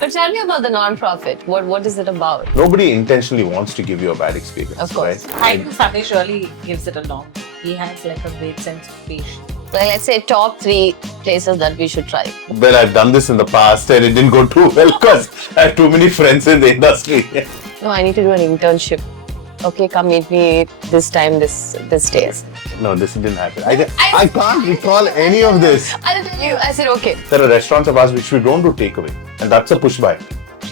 But tell me about the non-profit. What is it about? Nobody intentionally wants to give you a bad experience. Of course. Right? I think Sandesh really gives it a long. He has like a great sense of patience. Like, let's say top 3 places that we should try. Well, I've done this in the past and it didn't go too well because I have too many friends in the industry. No, I need to do an internship. Okay, come meet me this time, this days. No, this didn't happen. I can't recall any of this. I'll tell you. I said okay. There are restaurants of ours which we don't do takeaway, and that's a push buy.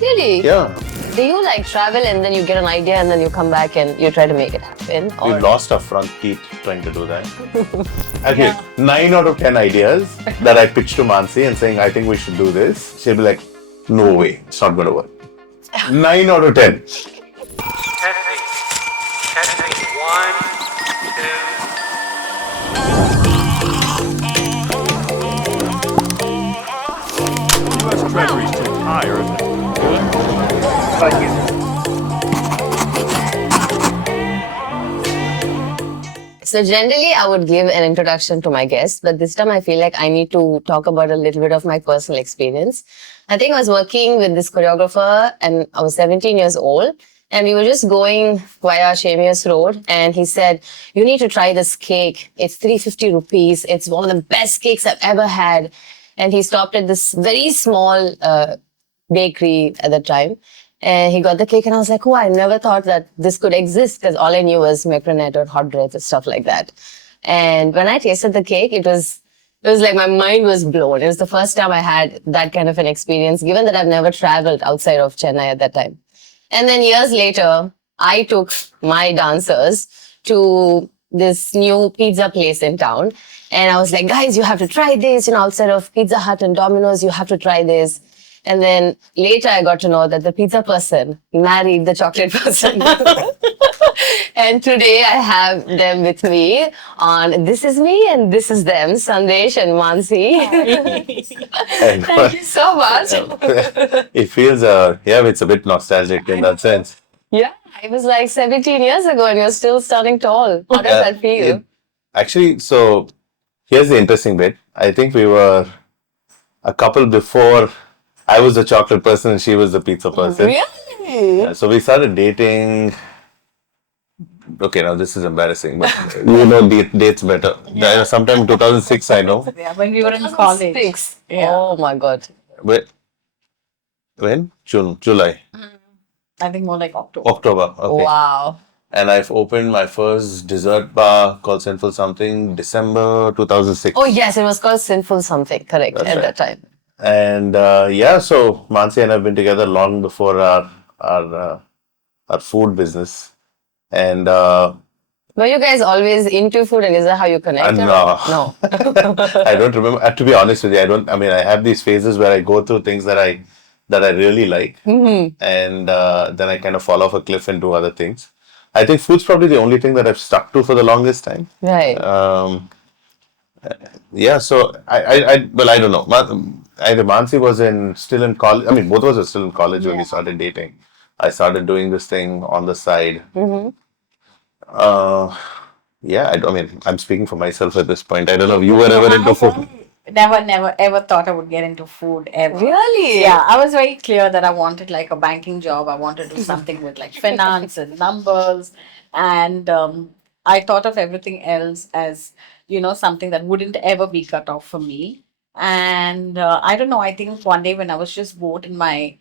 Really? Yeah. Do you like travel and then you get an idea and then you come back and you try to make it happen? We Or lost our front teeth trying to do that. Okay, 9 out of 10 ideas that I pitched to Mansi and saying, I think we should do this. She'll be like, no way, it's not going to work. 9 out of 10. Testing. 1, 2. U.S. Treasury's too tired. So generally, I would give an introduction to my guest, but this time I feel like I need to talk about a little bit of my personal experience. I think I was working with this choreographer and I was 17 years old and we were just going via Chemius Road and he said, you need to try this cake. It's 350 rupees. It's one of the best cakes I've ever had. And he stopped at this very small bakery at the time. And he got the cake and I was like, oh, I never thought that this could exist because all I knew was macronet or hot breads and stuff like that. And when I tasted the cake, it was like my mind was blown. It was the first time I had that kind of an experience, given that I've never traveled outside of Chennai at that time. And then years later, I took my dancers to this new pizza place in town. And I was like, guys, you have to try this. Outside of Pizza Hut and Domino's, you have to try this. And then later I got to know that the pizza person married the chocolate person. And today I have them with me on This Is Me and This Is Them, Sandesh and Mansi. And Thank you so much. it feels, it's a bit nostalgic in that sense. Yeah, it was like 17 years ago and you're still standing tall. How does that feel? Actually, so here's the interesting bit. I think we were a couple before I was the chocolate person and she was the pizza person. Really? Yeah, so we started dating. Okay, now this is embarrassing, but you know dates better. Yeah. Sometime in 2006, I know. Yeah, when we were in college. 6. Yeah. Oh my God. When? June, July, I think more like October. October. Okay. Wow. And I've opened my first dessert bar called Sinful Something, December 2006. Oh yes, it was called Sinful Something, correct, That's at right. that time. And so Mansi and I have been together long before our food business. And Were you guys always into food and is that how you connected? no. No. I don't remember. To be honest with you, I have these phases where I go through things that I really like, and then I kind of fall off a cliff and do other things. I think food's probably the only thing that I've stuck to for the longest time. Right. Yeah. So I don't know. Either Mansi was still in college. I mean, both of us were still in college when we started dating. I started doing this thing on the side. I'm speaking for myself at this point. I don't know if you were ever into food. Never, ever thought I would get into food ever. Really? Yeah, I was very clear that I wanted like a banking job. I wanted to do something with like finance and numbers. And I thought of everything else as, something that wouldn't ever be cut off for me. And I don't know, I think one day when I was just bored in my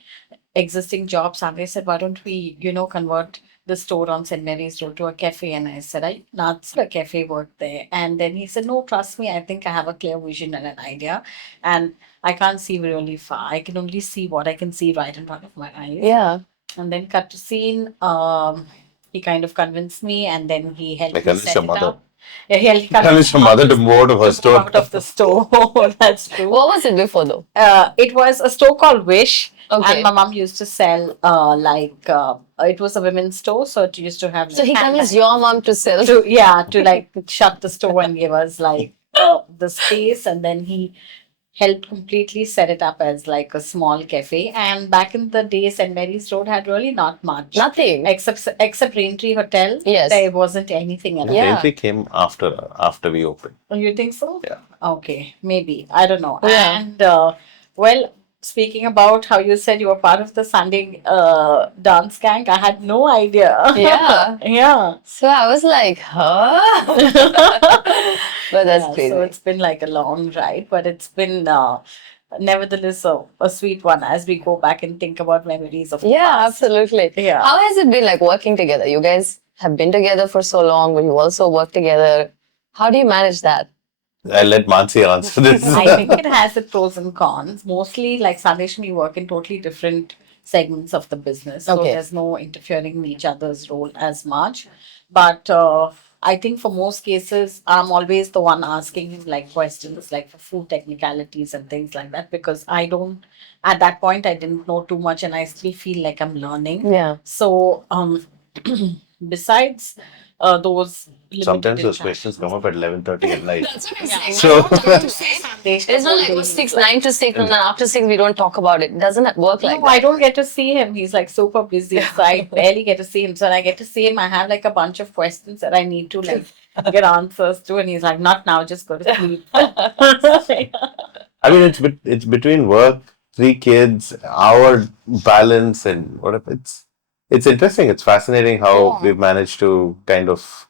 existing job, Sandesh said, why don't we, convert the store on St. Mary's Road to a cafe? And I said, I not a cafe work there. And then he said, no, trust me, I think I have a clear vision and an idea. And I can't see really far. I can only see what I can see right in front of my eyes. Yeah. And then cut to scene, he kind of convinced me and then he helped Like me convinced set your it mother? up. Yeah, he Convinced your mother to move out of her store? Out of the store. That's true. What was it before though? It was a store called Wish. Okay. And my mom used to sell it was a women's store, so it used to have So he handbags. convinced your mom to sell. to like shut the store and give us like the space, and then he helped completely set it up as like a small cafe. And back in the day, St. Mary's Road had really not much. Nothing. Except Raintree Hotel. Yes. There wasn't anything else. Yeah. Raintree came after we opened. You think so? Yeah. Okay, maybe. I don't know. Yeah. And speaking about how you said you were part of the Sunday dance gang, I had no idea. Yeah. Yeah. So I was like, huh? But that's Yeah, crazy. so it's been like a long ride, but it's been nevertheless a sweet one as we go back and think about memories of the Yeah, past. absolutely. Yeah. How has it been like working together? You guys have been together for so long, but you also work together. How do you manage that? I'll let Mansi answer this. I think it has its pros and cons. Mostly, like Sandesh and me work in totally different segments of the business. So Okay. there's no interfering in each other's role as much. But I think for most cases, I'm always the one asking him like questions, like for food technicalities and things like that, because at that point, I didn't know too much and I still feel like I'm learning. Yeah. So, besides those limited Sometimes those interactions- questions come up at 11:30 at night. That's what I'm Yeah. saying. So- I don't have to say. Sandesh, It's the not whole like day oh, he's 6, like- 9 to 6, and then after 6 we don't talk about it. It doesn't work like No, I that. don't get to see him. He's like super busy, so I barely get to see him. So when I get to see him, I have like a bunch of questions that I need to like get answers to, and he's like, "Not now, just go to sleep." I mean, it's between work, 3 kids, our balance, and whatever. It's interesting. It's fascinating how Yeah. we've managed to kind of,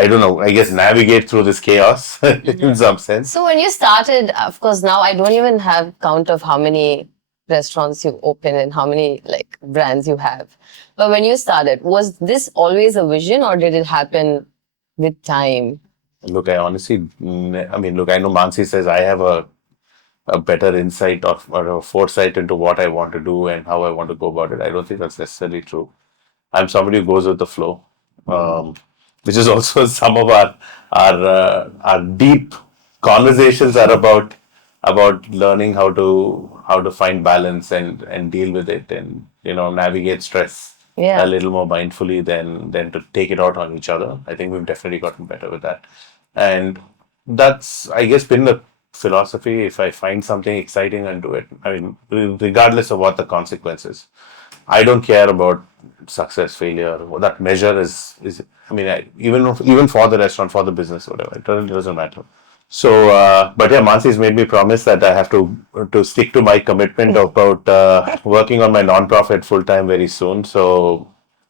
I don't know, I guess navigate through this chaos in some sense. So when you started, of course, now I don't even have count of how many restaurants you open and how many like brands you have. But when you started, was this always a vision or did it happen with time? Look, I honestly, I mean, look, I know Mansi says I have a better insight or a foresight into what I want to do and how I want to go about it. I don't think that's necessarily true. I'm somebody who goes with the flow, which is also some of our deep conversations are about learning how to find balance and deal with it and navigate stress Yeah. a little more mindfully than to take it out on each other. I think we've definitely gotten better with that, and that's I guess been the philosophy. If I find something exciting and do it, I mean, regardless of what the consequences. I don't care about success, failure. That measure is. I mean, even for the restaurant, for the business, whatever, it doesn't matter. So, but yeah, Mansi's made me promise that I have to stick to my commitment about working on my non-profit full time very soon. So,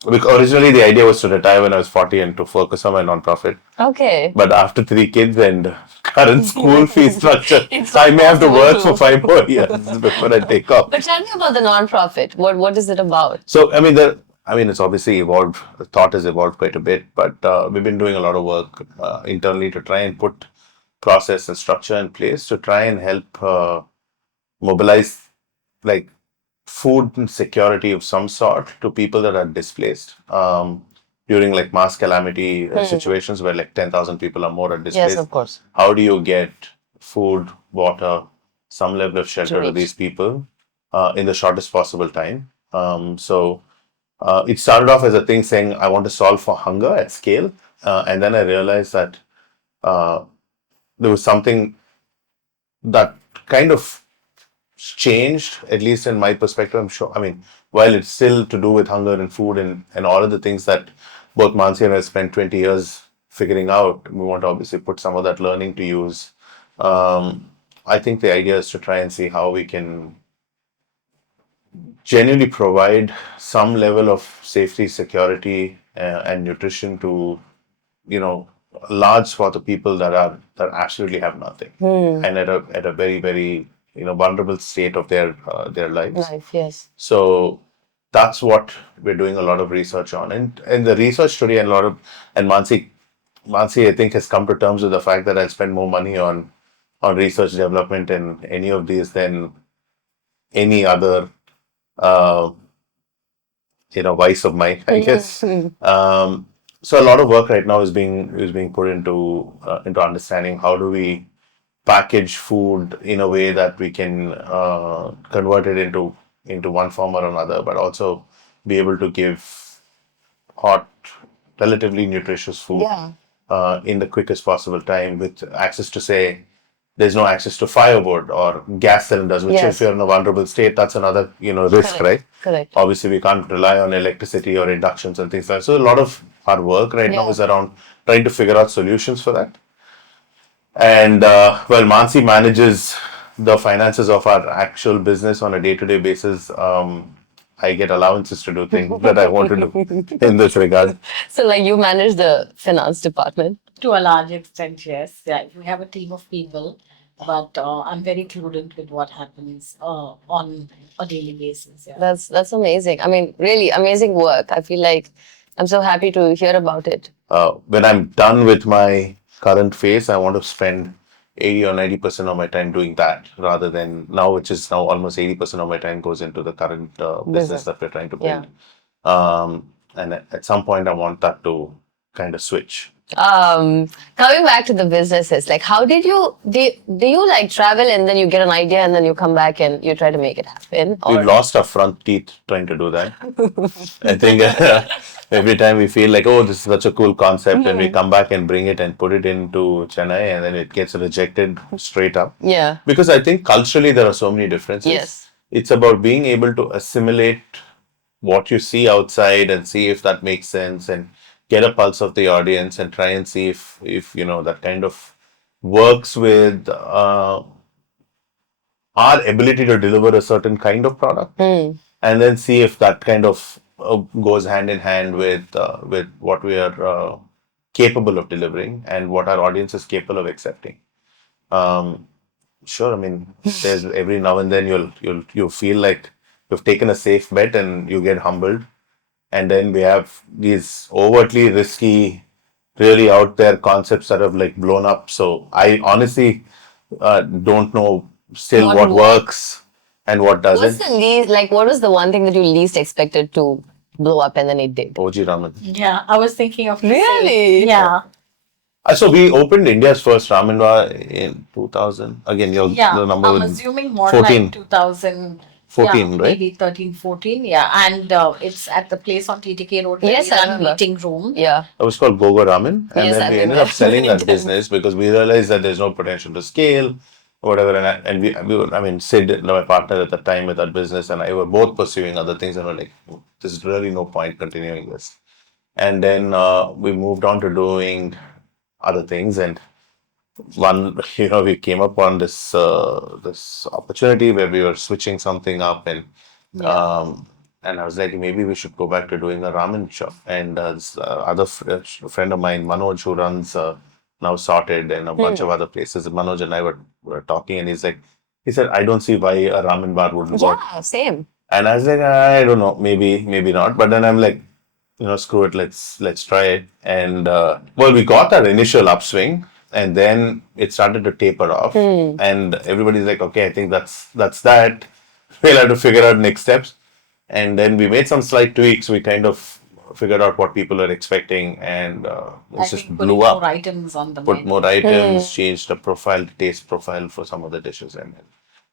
because originally the idea was to retire when I was 40 and to focus on my non-profit. Okay. But after 3 kids and current school fee structure, It's I may have to possible work to. for 5 more years before I take off. But tell me about the non-profit. What is it about? So, I mean, it's obviously evolved. The thought has evolved quite a bit, but we've been doing a lot of work internally to try and put process and structure in place to try and help mobilize like food and security of some sort to people that are displaced during like mass calamity situations where like 10,000 people or more are displaced. Yes, of course. How do you get food, water, some level of shelter to reach. these people in the shortest possible time? So it started off as a thing saying I want to solve for hunger at scale, and then I realized that there was something that kind of changed, at least in my perspective. I'm sure. I mean, while it's still to do with hunger and food and all of the things that both Mansi and I spent 20 years figuring out, we want to obviously put some of that learning to use. I think the idea is to try and see how we can genuinely provide some level of safety, security, and nutrition to, large swath of people that absolutely have nothing, and at a very very vulnerable state of their lives. Life, yes. So that's what we're doing a lot of research on, and the research today and Mansi I think has come to terms with the fact that I'll spend more money on research development in any of these than any other uh, vice of mine, I guess. So a lot of work right now is being put into understanding how do we package food in a way that we can convert it into one form or another, but also be able to give hot, relatively nutritious food Yeah. in the quickest possible time with access to, say, there's no access to firewood or gas cylinders, which Yes. if you're in a vulnerable state, that's another risk, Correct. right? Correct. Obviously, we can't rely on electricity or inductions and things like that. So a lot of our work right now Yeah. is around trying to figure out solutions for that. And well, Mansi manages the finances of our actual business on a day-to-day basis, I get allowances to do things that I want to do in this regard. So, like, you manage the finance department. To a large extent, yes. Yeah, we have a team of people, but I'm very prudent with what happens on a daily basis. Yeah. That's amazing. I mean, really amazing work. I feel like I'm so happy to hear about it. When I'm done with my current phase, I want to spend 80 or 90% of my time doing that rather than now, which is now almost 80% of my time goes into the current business that we're trying to build. And at some point, I want that to kind of switch. Coming back to the businesses, like, how did you do you like travel and then you get an idea and then you come back and you try to make it happen? We've lost our front teeth trying to do that. I think every time we feel like, oh, this is such a cool concept, and we come back and bring it and put it into Chennai, and then it gets rejected straight up. Yeah. Because I think culturally there are so many differences. Yes. It's about being able to assimilate what you see outside and see if that makes sense and get a pulse of the audience and try and see if you know that kind of works with our ability to deliver a certain kind of product, and then see if that kind of goes hand in hand with what we are capable of delivering and what our audience is capable of accepting. Sure, I mean, there's every now and then you'll feel like you've taken a safe bet and you get humbled. And then we have these overtly risky, really out there concepts that have like blown up. So I honestly don't know still what works and what doesn't. What's the least, like, what was the one thing that you least expected to blow up and then it did? OG Ramen. Yeah, I was thinking of the same. Really? Yeah. So we opened India's first ramen bar in 2000. Again, the number I'm was assuming more 14. like 2000. 14, yeah, right? Maybe 13, 14. Yeah. And it's at the place on TTK Road. where Yes, we I run remember. meeting room. Yeah. It was called Gogo Ramen. And Yes, then I we ended remember. up selling that business because we realized that there's no potential to scale or whatever. And we were, I mean, Sid, my partner at the time with that business, and I were both pursuing other things. And we're like, there's really no point continuing this. And then we moved on to doing other things. And one, we came up on this this opportunity where we were switching something up, and I was like, maybe we should go back to doing a ramen shop. And this other friend of mine, Manoj, who runs Now Sorted and a bunch of other places, Manoj and I were talking, and he said, I don't see why a ramen bar wouldn't work. Yeah, same. And I was like, I don't know, maybe not. But then I'm like, screw it, let's try it. And well, we got our initial upswing. And then it started to taper off, and everybody's like, "Okay, I think that's that. We'll have to figure out next steps." And then we made some slight tweaks. We kind of figured out what people are expecting, and it just blew up. More items on the Put menu. more items, changed the profile, taste profile for some of the dishes, and it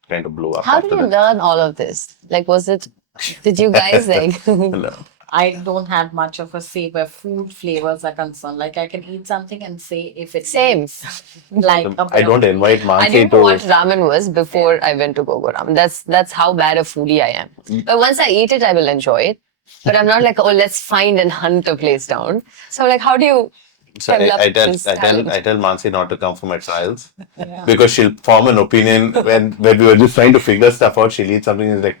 kind of blew up. How did you learn all of this? Like, did you guys like? No. I don't have much of a say where food flavors are concerned. Like I can eat something and say if it's Same. like I don't invite I Mansi didn't know to. what ramen was before I went to Gogo Ramen. That's how bad a foodie I am. But once I eat it, I will enjoy it. But I'm not like, oh, let's find and hunt a place down. So like, how do you So develop I tell this talent? Mansi not to come for my trials because she'll form an opinion when we were just trying to figure stuff out. She'll eat something and is like,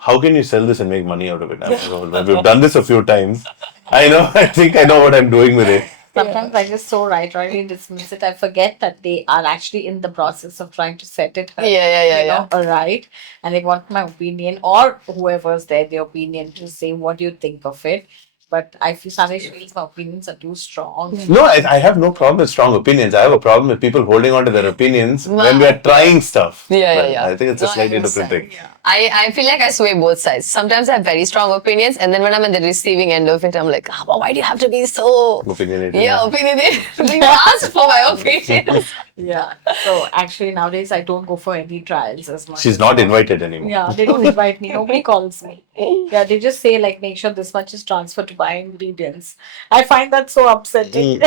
how can you sell this and make money out of it? I'm like, "Oh, we've done this a few times. I think I know what I'm doing with it." Sometimes I just so rightly dismiss it. I forget that they are actually in the process of trying to set it Yeah. right. And they want my opinion or whoever's there, their opinion to say what do you think of it. But I feel Sandesh feels my opinions are too strong. No, I have no problem with strong opinions. I have a problem with people holding on to their opinions when we are trying stuff. Yeah. I think it's a No, I slightly different understand. thing. I feel like I sway both sides. Sometimes I have very strong opinions, and then when I'm at the receiving end of it, I'm like, why do you have to be so Opinionated. Yeah, opinionated. You asked for my opinion. Yeah. So actually nowadays I don't go for any trials as much. She's not invited anymore. Yeah, they don't invite me. Nobody calls me. Yeah, they just say like make sure this much is transferred to buy ingredients. I find that so upsetting.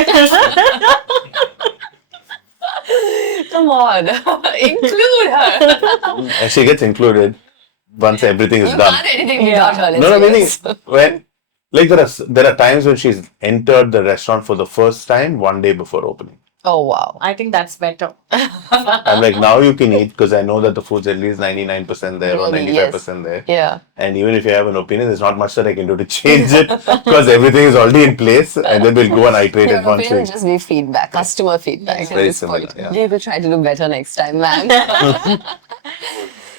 Come on, include her. And she gets included once everything is You done. can't anything without her. No, let's meaning be honest. when like there are times when she's entered the restaurant for the first time one day before opening. Oh, wow. I think that's better. I'm like, now you can eat because I know that the food's at least 99% there or Really, 95% there. Yeah. And even if you have an opinion, there's not much that I can do to change it because everything is already in place. And then we'll go and iterate Your it once opinion we. will just be feedback, customer feedback Yeah. at Very this similar, point. yeah. You will try to do better next time, man.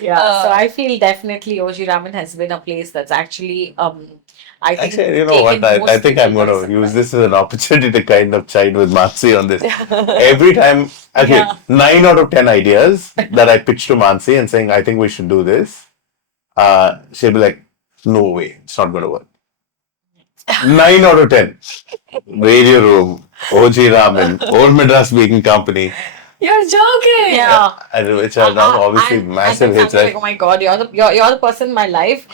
Yeah, so I feel definitely OG Raman has been a place that's actually I think Actually, you know what? taken I most think I'm people going by to use surprise. this as an opportunity to kind of chide with Mansi on this. Every time, okay, Yeah. 9 out of 10 ideas that I pitch to Mansi and saying, I think we should do this, she'll be like, no way, it's not going to work. 9 out of 10. Radio Room, OG Ramen, Old Madras Baking Company, You're joking. Yeah. and which are now obviously And massive then hits, Sandy's like, right? oh my god, you're the person in my life,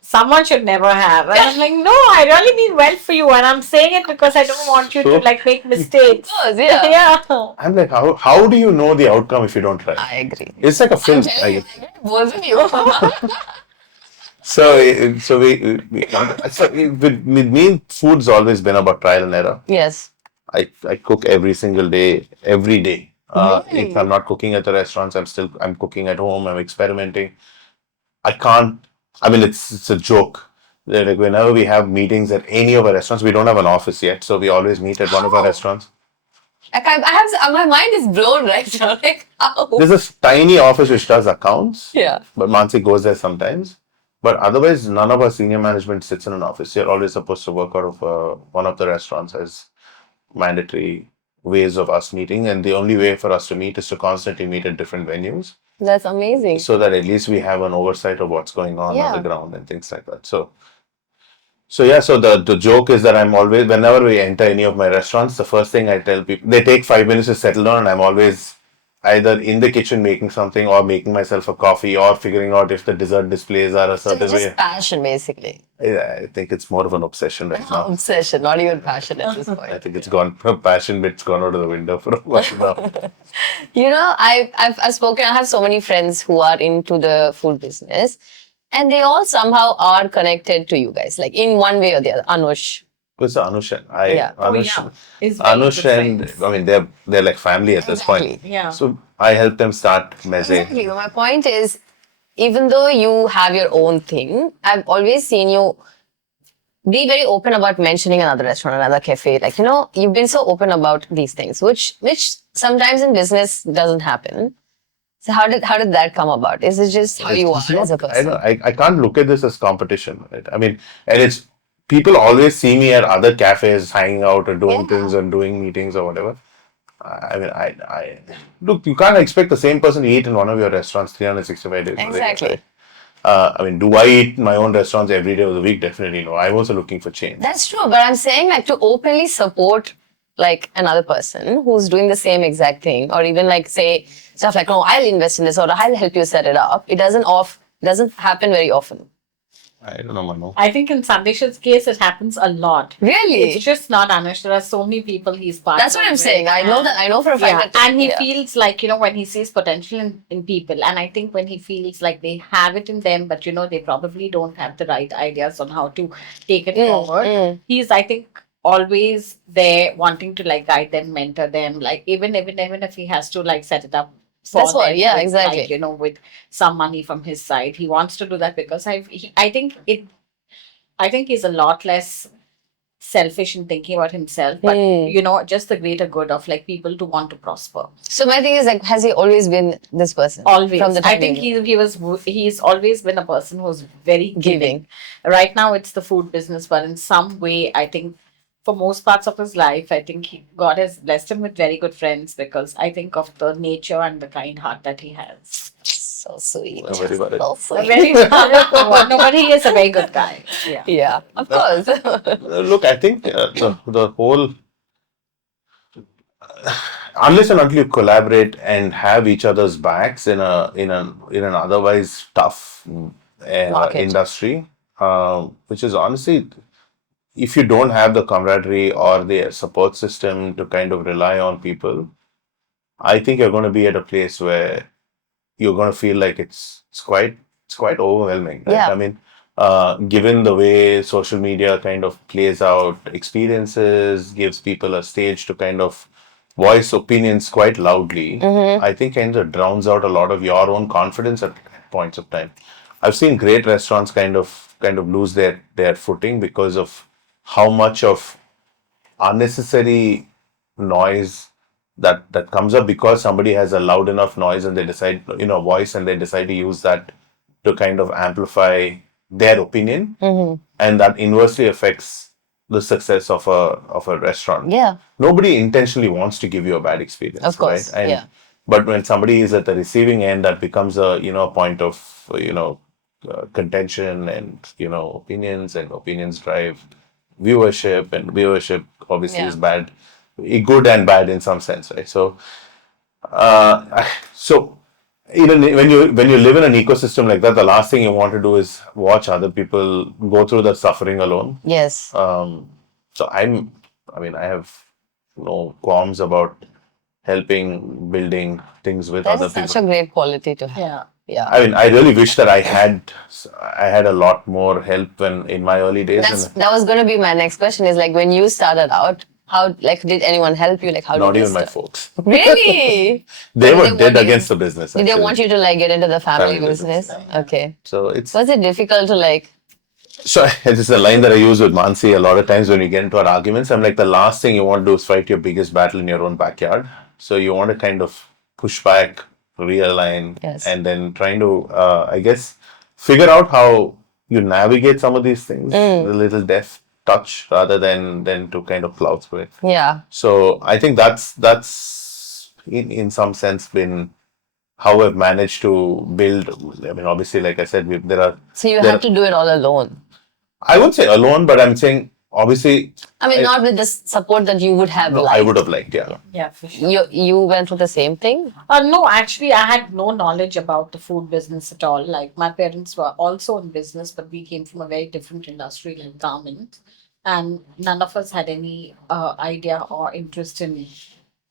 someone should never have. And I'm like, no, I really mean well for you, and I'm saying it because I don't want you to So- like make mistakes. Of course, yeah. Yeah. I'm like, how do you know the outcome if you don't try? I agree. It's like a film. I'm telling you, I get both of you. With me, food's always been about trial and error. Yes. I cook every single day, every day. Really? If I'm not cooking at the restaurants, I'm cooking at home. I'm experimenting. I can't. I mean, it's a joke. Like whenever we have meetings at any of our restaurants, we don't have an office yet, so we always meet at one of our restaurants. Like I have my mind is blown right now. Like how? There's this tiny office which does accounts, Yeah. but Mansi goes there sometimes. But otherwise, none of our senior management sits in an office. You're always supposed to work out of one of the restaurants as mandatory ways of us meeting. And the only way for us to meet is to constantly meet at different venues That's amazing. so that at least we have an oversight of what's going on Yeah. the ground and things like that. So yeah, so the joke is that I'm always, whenever we enter any of my restaurants, the first thing I tell people, they take 5 minutes to settle down, and I'm always either in the kitchen making something or making myself a coffee or figuring out if the dessert displays are a So certain it's way. just passion, basically. Yeah, I think it's more of an obsession right now. Obsession, not even passion at this I point. think it's gone from passion, but it's gone out of the window for a while now. You know, I've spoken. I have so many friends who are into the food business, and they all somehow are connected to you guys, like in one way or the other. Anush. Who's Anusha? Yeah. Oh, Anush, yeah. It's very Anush good and friends. I mean they're like family at this point. Exactly. Yeah. So I helped them start Meze. Exactly. But my point is, even though you have your own thing, I've always seen you be very open about mentioning another restaurant, another cafe. Like, you've been so open about these things, which sometimes in business doesn't happen. So how did that come about? Is it just how you are It's as a not- person? I can't look at this as competition. Right? I mean, and it's people always see me at other cafes hanging out or doing Yeah. things and doing meetings or whatever. I mean, I look. You can't expect the same person to eat in one of your restaurants 365 days. a week, Exactly. right? I mean, do I eat in my own restaurants every day of the week? Definitely no. I'm also looking for change. That's true, but I'm saying like to openly support like another person who's doing the same exact thing, or even like say stuff like, "No, I'll invest in this," or "I'll help you set it up." It doesn't happen very often. I don't know, Manu. I think in Sandesh's case, it happens a lot. Really? It's just not Anush. There are so many people he's partnered That's what I'm with, saying. I know that. I know for a fact Yeah, that. and he yeah. feels like, when he sees potential in people, and I think when he feels like they have it in them, but they probably don't have the right ideas on how to take it forward, he's, I think, always there wanting to like guide them, mentor them, like even if he has to like set it up for That's what- them yeah, with, exactly. like, with some money from his side. He wants to do that because I think he's a lot less selfish in thinking about himself, but just the greater good of like people to want to prosper. So my thing is like, has he always been this person? Always. From the time I think you knew? he's always been a person who's very giving. Right now it's the food business, but in some way I think for most parts of his life, I think God has blessed him with very good friends because I think of the nature and the kind heart that he has. So sweet. I'm very worried. So A sweet. very no, but he is a very good guy. Yeah. Yeah, of course. Look, I think the whole unless and until you collaborate and have each other's backs in an otherwise tough Market. industry, which is honestly, if you don't have the camaraderie or the support system to kind of rely on people, I think you're going to be at a place where you're going to feel like it's quite overwhelming. Right? Yeah. I mean, given the way social media kind of plays out experiences, gives people a stage to kind of voice opinions quite loudly, I think kind of drowns out a lot of your own confidence at points of time. I've seen great restaurants kind of lose their footing because of how much of unnecessary noise that comes up because somebody has a loud enough noise and they decide, voice, and they decide to use that to kind of amplify their opinion, and that inversely affects the success of a restaurant. Yeah. Nobody intentionally wants to give you a bad experience, Of course, right? And yeah. but when somebody is at the receiving end, that becomes a point of contention, and opinions, and opinions drive viewership, and viewership obviously Yeah. is bad, good and bad in some sense, right? So so when you live in an ecosystem like that, the last thing you want to do is watch other people go through that suffering alone. Yes. So I have no qualms about helping building things with That other is such people. a great quality to have. Yeah. Yeah. I really wish that I had a lot more help when in my early days. That was going to be my next question is like when you started out, how like did anyone help you? Like how Not did you even my start? folks. Really? They Did were want dead you- against the business. Did they Actually. want you to like get into the family Family business. business? Okay. So it's Was it difficult to like? So this is a line that I use with Mansi a lot of times when we get into our arguments. I'm like, the last thing you want to do is fight your biggest battle in your own backyard. So you want to kind of push back, realign, Yes. and then trying to, I guess, figure out how you navigate some of these things, the little deft touch, rather than to kind of plow through it. Yeah. So I think that's in some sense been how I've managed to build. I mean, obviously, like I said, there are. So you there had to do it all alone. I wouldn't say alone, but I'm saying obviously. I mean, not with the support that you would have No, liked. I would have liked, yeah. Yeah, for sure. You went through the same thing? No, actually, I had no knowledge about the food business at all. Like, my parents were also in business, but we came from a very different industry, like garment. And none of us had any idea or interest in,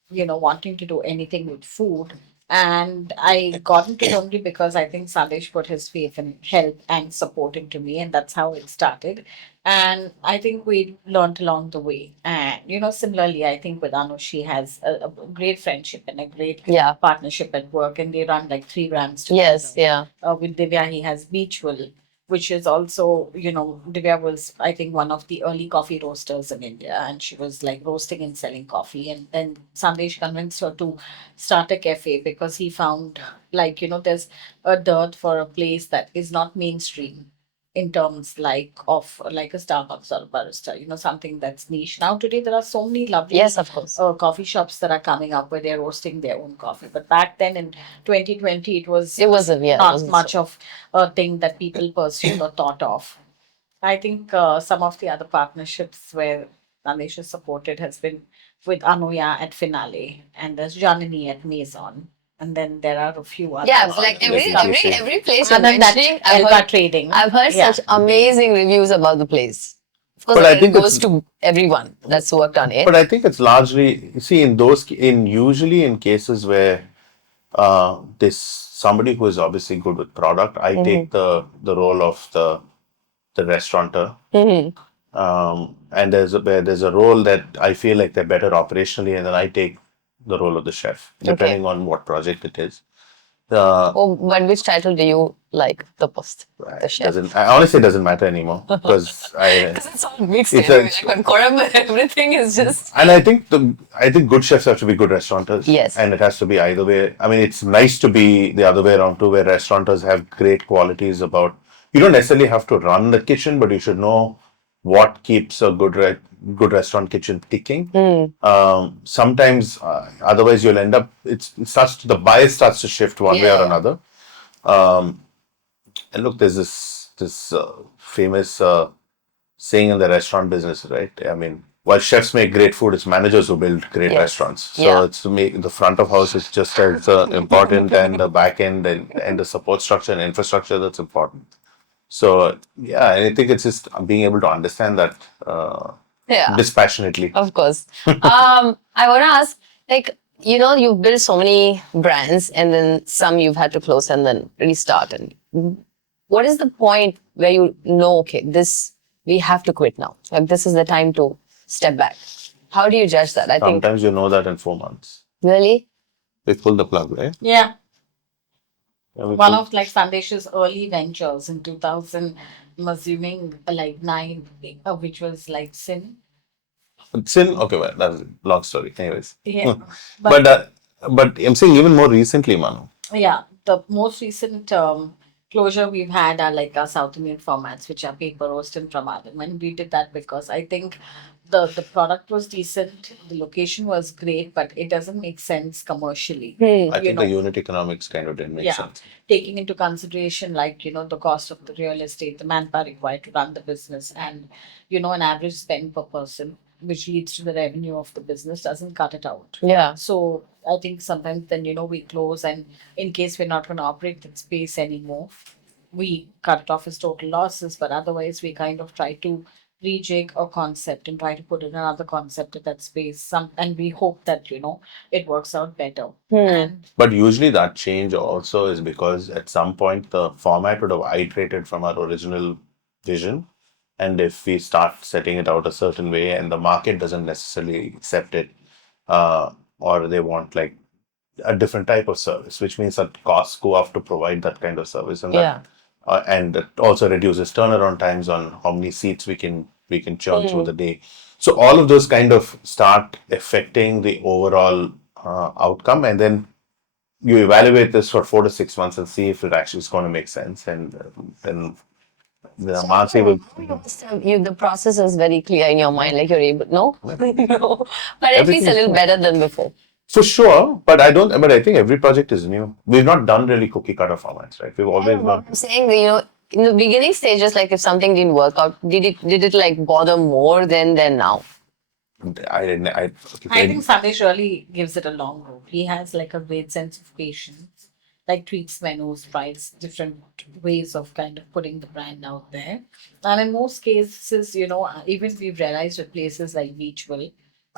wanting to do anything with food. And I got into it only because I think Sandesh put his faith and help and support into me, and that's how it started. And I think we learned along the way. And similarly, I think with Anu, she has a great friendship and a great Yeah. partnership at work, and they run like 3 brands together. Yes. Yeah. With Divya, he has Beachville, which is also, Divya was, I think, one of the early coffee roasters in India, and she was like roasting and selling coffee. And then Sandesh convinced her to start a cafe because he found, like, there's a dearth for a place that is not mainstream in terms like of like a Starbucks or a barista, something that's niche. Now today there are so many lovely Yes, of course. coffee shops that are coming up where they're roasting their own coffee. But back then in 2020, it was It wasn't. Yeah. it not wasn't much so- of a thing that people pursued or thought of. I think some of the other partnerships where Nadesh is supported has been with Anuya at Finale, and there's Janani at Maison, and then there are a few others. Yeah, like every place you're And then that mentioning, Elba Trading. I've heard Yeah. such amazing reviews about the place. Of course, But I it think goes it's- to everyone that's worked on it. But I think it's largely, you see, usually in cases where this somebody who is obviously good with product, I take the role of the restaurateur. And there's a role that I feel like they're better operationally, and then I take the role of the chef, depending on what project it is. Oh, but which title do you like the most? The chef. Honestly, it doesn't matter anymore because It's all mixed. It's Anyway. a- Like when Koram, everything is just. and I think good chefs have to be good restaurateurs. Yes. And it has to be either way. I mean, it's nice to be the other way around too, where restaurateurs have great qualities about. You don't necessarily have to run the kitchen, but you should know what keeps a good restaurant kitchen ticking. Sometimes, otherwise, you'll end up. The bias starts to shift one way or Yeah. another. And look, there's this famous saying in the restaurant business, right? I mean, while chefs make great food, it's managers who build great Yes. restaurants. So Yeah. it's to make the front of house is just as important, and the back end and the support structure and infrastructure that's important. So yeah, I think it's just being able to understand that Yeah. dispassionately. Of course. I want to ask, like, you've built so many brands and then some you've had to close and then restart. And what is the point where you know, okay, we have to quit now? Like, this is the time to step back. How do you judge that? I think Sometimes you know that in 4 months. really. They pull the plug, right? Yeah. Yeah, we One pull- of like Sandesh's early ventures in 2000, I'm assuming like nine, which was like Sin. Sin. Okay, well, that's a long story. Anyways, Yeah. but But but I'm saying even more recently, Manu. yeah, the most recent closure we've had are like our South Indian formats, which are paper roast and pramadam. And we did that because I think the product was decent, the location was great, but it doesn't make sense commercially. I You think the know, unit economics kind of didn't make yeah, sense. taking into consideration like, the cost of the real estate, the manpower required to run the business, and an average spend per person, which leads to the revenue of the business, doesn't cut it out. Yeah. So I think sometimes then, we close, and in case we're not going to operate that space anymore, we cut it off as total losses. But otherwise, we kind of try to rejig a concept and try to put in another concept at that space. And we hope that, it works out better. And But usually that change also is because at some point the format would have iterated from our original vision. And if we start setting it out a certain way and the market doesn't necessarily accept it, or they want like a different type of service, which means that costs go up to provide that kind of service, and Yeah. and it also reduces turnaround times on how many seats we can churn through the day. So all of those kind of start affecting the overall outcome, and then you evaluate this for 4 to 6 months and see if it actually is going to make sense, and then the Mansi will. The process is very clear in your mind, like you're able. No, no, but at least a little better than before. For sure, but I don't. But I think every project is new. We've not done really cookie cutter formats, right? We've always done. I'm saying, in the beginning stages, like if something didn't work out, did it like bother more than now? I didn't. I think Sandesh really gives it a long road. He has like a great sense of patience, like tweaks menus, tries different ways of kind of putting the brand out there. And in most cases, even we've realized with places like Beachville,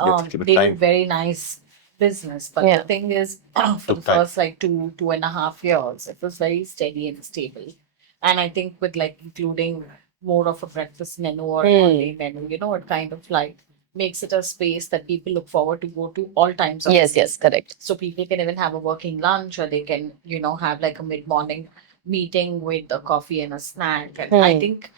You have to give it they do time. very nice business. But Yeah. the thing is, for the Took time. first like 2.5 years, it was very steady and stable. And I think with like including more of a breakfast menu or one day menu, it kind of like makes it a space that people look forward to go to all times of Yes, the day. yes, correct. So people can even have a working lunch, or they can, have like a mid-morning meeting with a coffee and a snack. And I think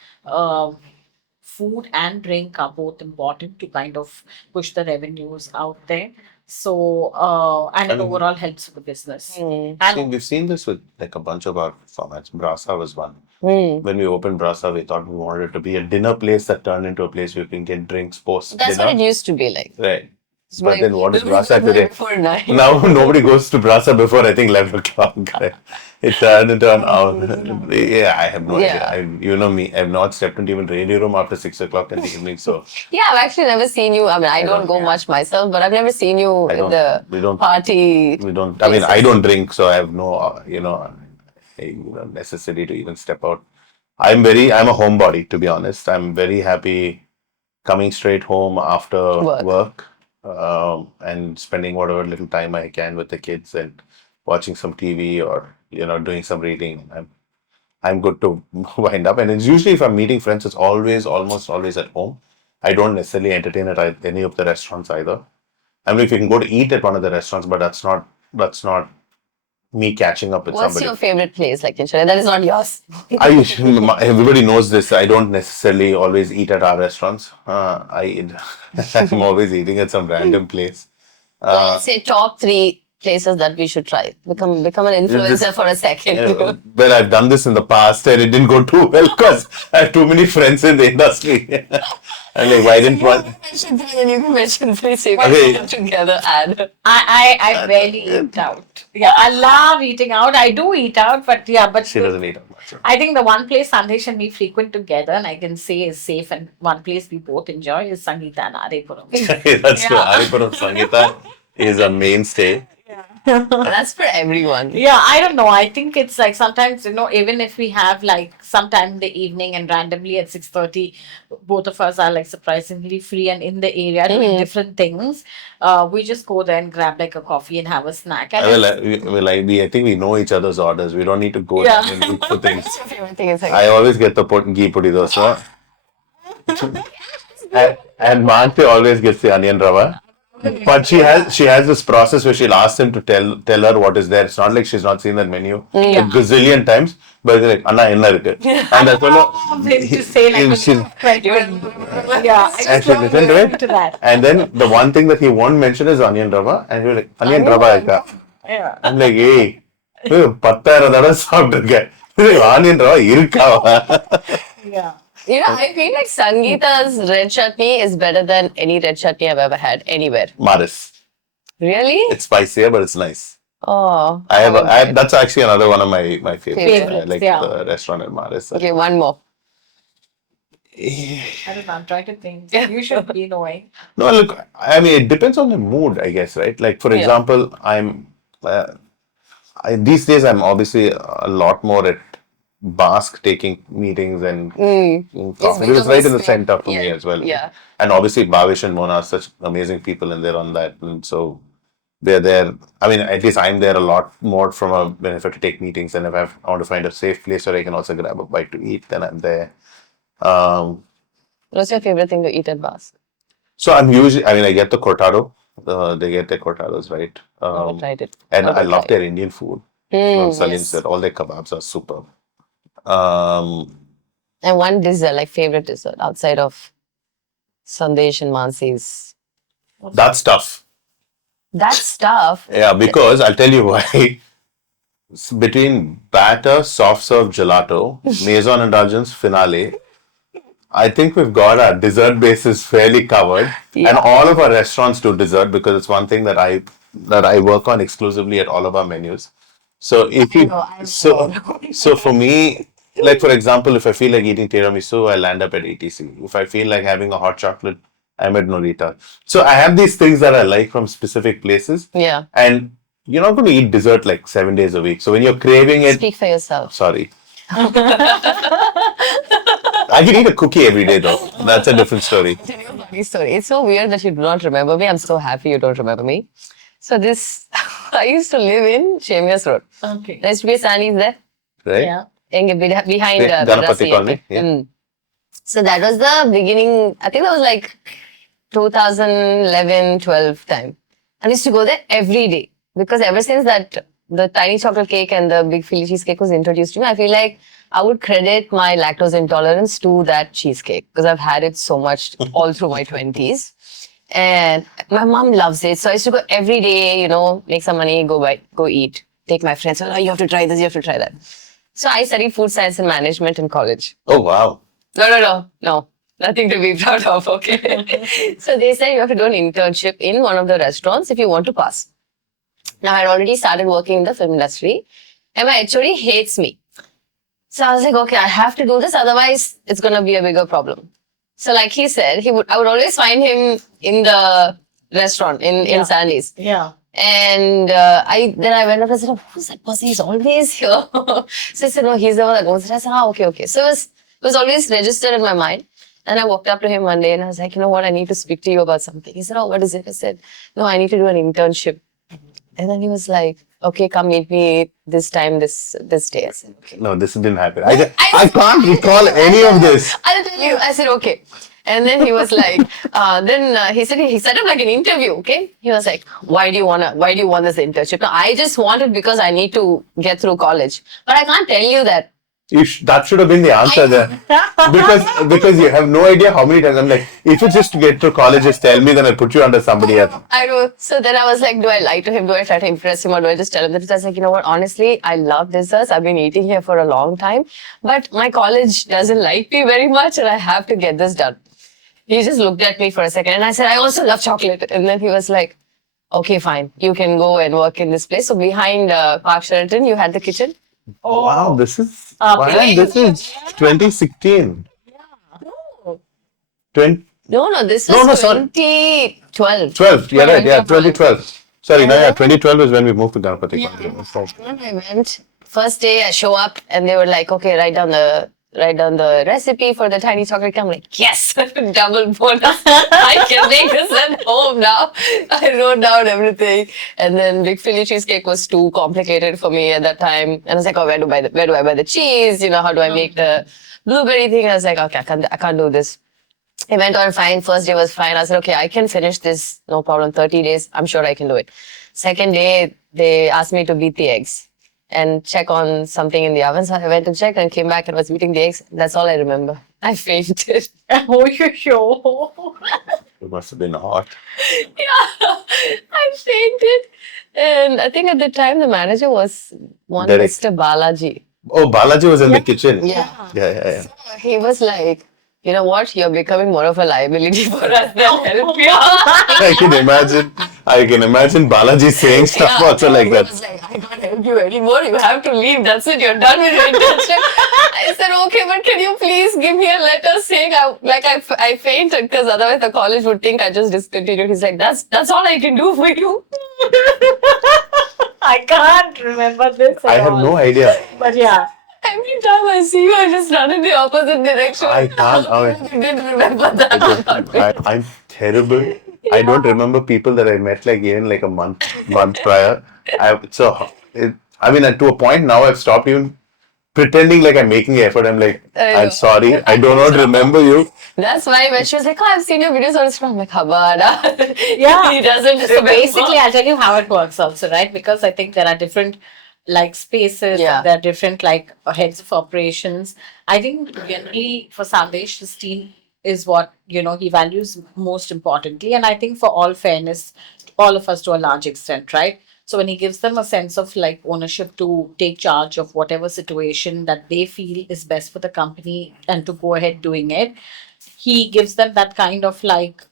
food and drink are both important to kind of push the revenues out there. So and it overall helps with the business. We've seen this with like a bunch of our formats. Brasa was one. When we opened Brasa, we thought we wanted it to be a dinner place that turned into a place where you can get drinks post That's dinner. what it used to be like. Right. But like, then what is we were Brasa there today? before 9. Now nobody goes to Brasa before I think 11 o'clock. It turned into an hour. Yeah, I have no Yeah. idea. You know me, I've not stepped into even radio room after 6 o'clock in the evening. So Yeah, I've actually never seen you. I mean, I don't go much myself, but I've never seen you in we don't- the party. we don't. I mean, I don't drink, so I have no, necessity to even step out. I'm a homebody, to be honest. I'm very happy coming straight home after work, and spending whatever little time I can with the kids and watching some TV or doing some reading. I'm good to wind up. And it's usually if I'm meeting friends, it's almost always at home. I don't necessarily entertain at any of the restaurants either. I mean, if you can go to eat at one of the restaurants, but that's not me catching up with What's somebody. your favorite place, like in Chennai? That is not yours. Everybody knows this. I don't necessarily always eat at our restaurants. I'm always eating at some random place. Let's say top 3 places that we should try. Become an influencer for a second. Well, I've done this in the past and it didn't go too well because I have too many friends in the industry. And like, why didn't one? Mention 3 and you can mention 3, so you Okay. can put them together and I rarely eat out. Yeah, I love eating out. I do eat out, but She doesn't eat much. I think the one place Sandesh and we frequent together, and I can say is safe, and one place we both enjoy is Sangeeta and Arepuram. That's true. Aripuram Sangeeta is a mainstay. that's for everyone. Yeah, I don't know. I think it's like sometimes, even if we have like sometime in the evening and randomly at 6:30, both of us are like surprisingly free and in the area doing different things. We just go there and grab like a coffee and have a snack. And I think we know each other's orders. We don't need to go Yeah. and look for things. What's your favorite thing? It's like, I always get the ghee pudi dosa. and Mansi always gets the onion rava. But she has this process where she'll ask him to tell her what is there. It's not like she's not seen that menu a gazillion times, but it's like Anna enna irukku. And that's when Love him to say like she'll yeah, I and just she'll love listen to listening it. to that. And then the one thing that he won't mention is onion rava, and he'll be like onion rava irukka. Yeah. I'm like, hey, 10,000 தடவை சாப்பிட்டுருக்கேன். Onion rava இருக்காவா? Yeah. You know, I feel like Sangeeta's red chutney is better than any red chutney I've ever had anywhere. Maris. Really? It's spicier, but it's nice. Oh. That's actually another one of my favorites. I Favorites, like yeah. the restaurant in Maris. Okay, one more. I don't know. I'm trying to think. You should be knowing. No, look, I mean, it depends on the mood, I guess, right? Like, for example, these days I'm obviously a lot more at Basque taking meetings and coffee. It was right in the center for me as well. Yeah. And obviously, Bhavish and Mona are such amazing people, and they're on that. And so they're there. I mean, at least I'm there a lot more from a benefit to take meetings. And if I want to find a safe place where I can also grab a bite to eat, then I'm there. What's your favorite thing to eat at Basque? So I'm usually, I mean, I get the cortado. They get their cortados, right? I tried it. And I love tried. their Indian food. Salim said all their kebabs are superb. And one dessert, like favorite dessert outside of Sandesh and Mansi's. That stuff. That stuff. Yeah, because I'll tell you why. Between batter, soft serve gelato, Maison Indulgence, finale, I think we've got our dessert bases fairly covered. Yeah. And all of our restaurants do dessert because it's one thing that I work on exclusively at all of our menus. So if you so for me, like for example, if I feel like eating tiramisu, I'll land up at ATC. If I feel like having a hot chocolate, I'm at Norita. So I have these things that I like from specific places. Yeah. And you're not going to eat dessert like 7 days a week. So when you're craving it, Speak for yourself. sorry. I can eat a cookie every day though. That's a different story. Funny story. It's so weird that you do not remember me. I'm so happy you don't remember me. So I used to live in Chemias Road. Okay. There used to be a Sandy's there. Right? Yeah. Behind Ganapati Madrasi. Colony. Yeah. So that was the beginning. I think that was like 2011, 12 time. I used to go there every day because ever since that the tiny chocolate cake and the big Philly cheesecake was introduced to me, I feel like I would credit my lactose intolerance to that cheesecake because I've had it so much all through my 20s. And my mom loves it. So I used to go every day, make some money, go eat. Take my friends, oh, you have to try this, you have to try that. So I studied food science and management in college. Oh wow. No. Nothing to be proud of, okay? So they said you have to do an internship in one of the restaurants if you want to pass. Now I'd already started working in the film industry and my HOD hates me. So I was like, okay, I have to do this, otherwise it's going to be a bigger problem. So like he said, I would always find him in the restaurant in Sandy's. Yeah. And then I went up and said, who's that person? He's always here. So I said, no, he's the one that goes there. I said, okay. So it was always registered in my mind. And I walked up to him one day and I was like, you know what, I need to speak to you about something. He said, oh, what is it? I said, no, I need to do an internship. And then he was like, okay, come meet me this time, this day. I said, okay. No, this didn't happen. I can't recall any of this. I'll tell you. I said, okay. And then he was like, he said he set up like an interview, okay? He was like, why do you want this internship? Now, I just want it because I need to get through college. But I can't tell you that. That should have been the answer there. Because you have no idea how many times I'm like, if you just get to college, just tell me, then I'll put you under somebody else. I know. So then I was like, do I lie to him? Do I try to impress him? Or do I just tell him the truth? I was like, you know what? Honestly, I love desserts. I've been eating here for a long time. But my college doesn't like me very much and I have to get this done. He just looked at me for a second and I said, I also love chocolate. And then he was like, okay, fine. You can go and work in this place. So behind Park Sheraton, you had the kitchen. Oh. Wow, this is 2016. No. 20, No, this was sorry. 2012. 12, yeah, right, yeah, 2012. Sorry, no, yeah, 2012 is when we moved to Ganapati. And then I went. First day, I show up and they were like, okay, write down the recipe for the tiny chocolate cake. I'm like, yes, double bonus. I can make this at home now. I wrote down everything. And then big Philly cheesecake was too complicated for me at that time. And I was like, oh, where do I buy the cheese? How do I make the blueberry thing? I was like, okay, I can't do this. It went on fine. First day was fine. I said, okay, I can finish this. No problem. 30 days. I'm sure I can do it. Second day, they asked me to beat the eggs and check on something in the oven. So I went to check and came back and was beating the eggs. That's all I remember. I fainted. Oh, you sure? It must have been hot. Yeah, I fainted. And I think at the time the manager was one Derek. Mr. Balaji. Oh, Balaji was in the kitchen. Yeah. Yeah. So he was like, you know what? You're becoming more of a liability for us than help you. I can imagine Balaji saying stuff also like He that. was like, I can't help you anymore. You have to leave. That's it. You're done with your internship. I said, okay, but can you please give me a letter saying I fainted because otherwise the college would think I just discontinued. He's like, that's all I can do for you. I can't remember this. I at have all. no idea. But yeah. Every time I see you, I just run in the opposite direction. I can't. You didn't remember that. I'm terrible. I don't remember people that I met like even like a month prior. I mean, to a point now, I've stopped even pretending like I'm making the effort. I'm like, I know. I'm sorry, I do not remember you. That's why when she was like, oh, I've seen your videos on Instagram, I'm like, Habada. Yeah. He doesn't just So basically, I'll tell you how it works also, right? Because I think there are different like spaces, Yeah. there are different like heads of operations. I think generally for Sandesh, the team is what, you know, he values most importantly. And I think for all fairness, all of us to a large extent, right? So when he gives them a sense of like ownership to take charge of whatever situation that they feel is best for the company and to go ahead doing it, he gives them that kind of like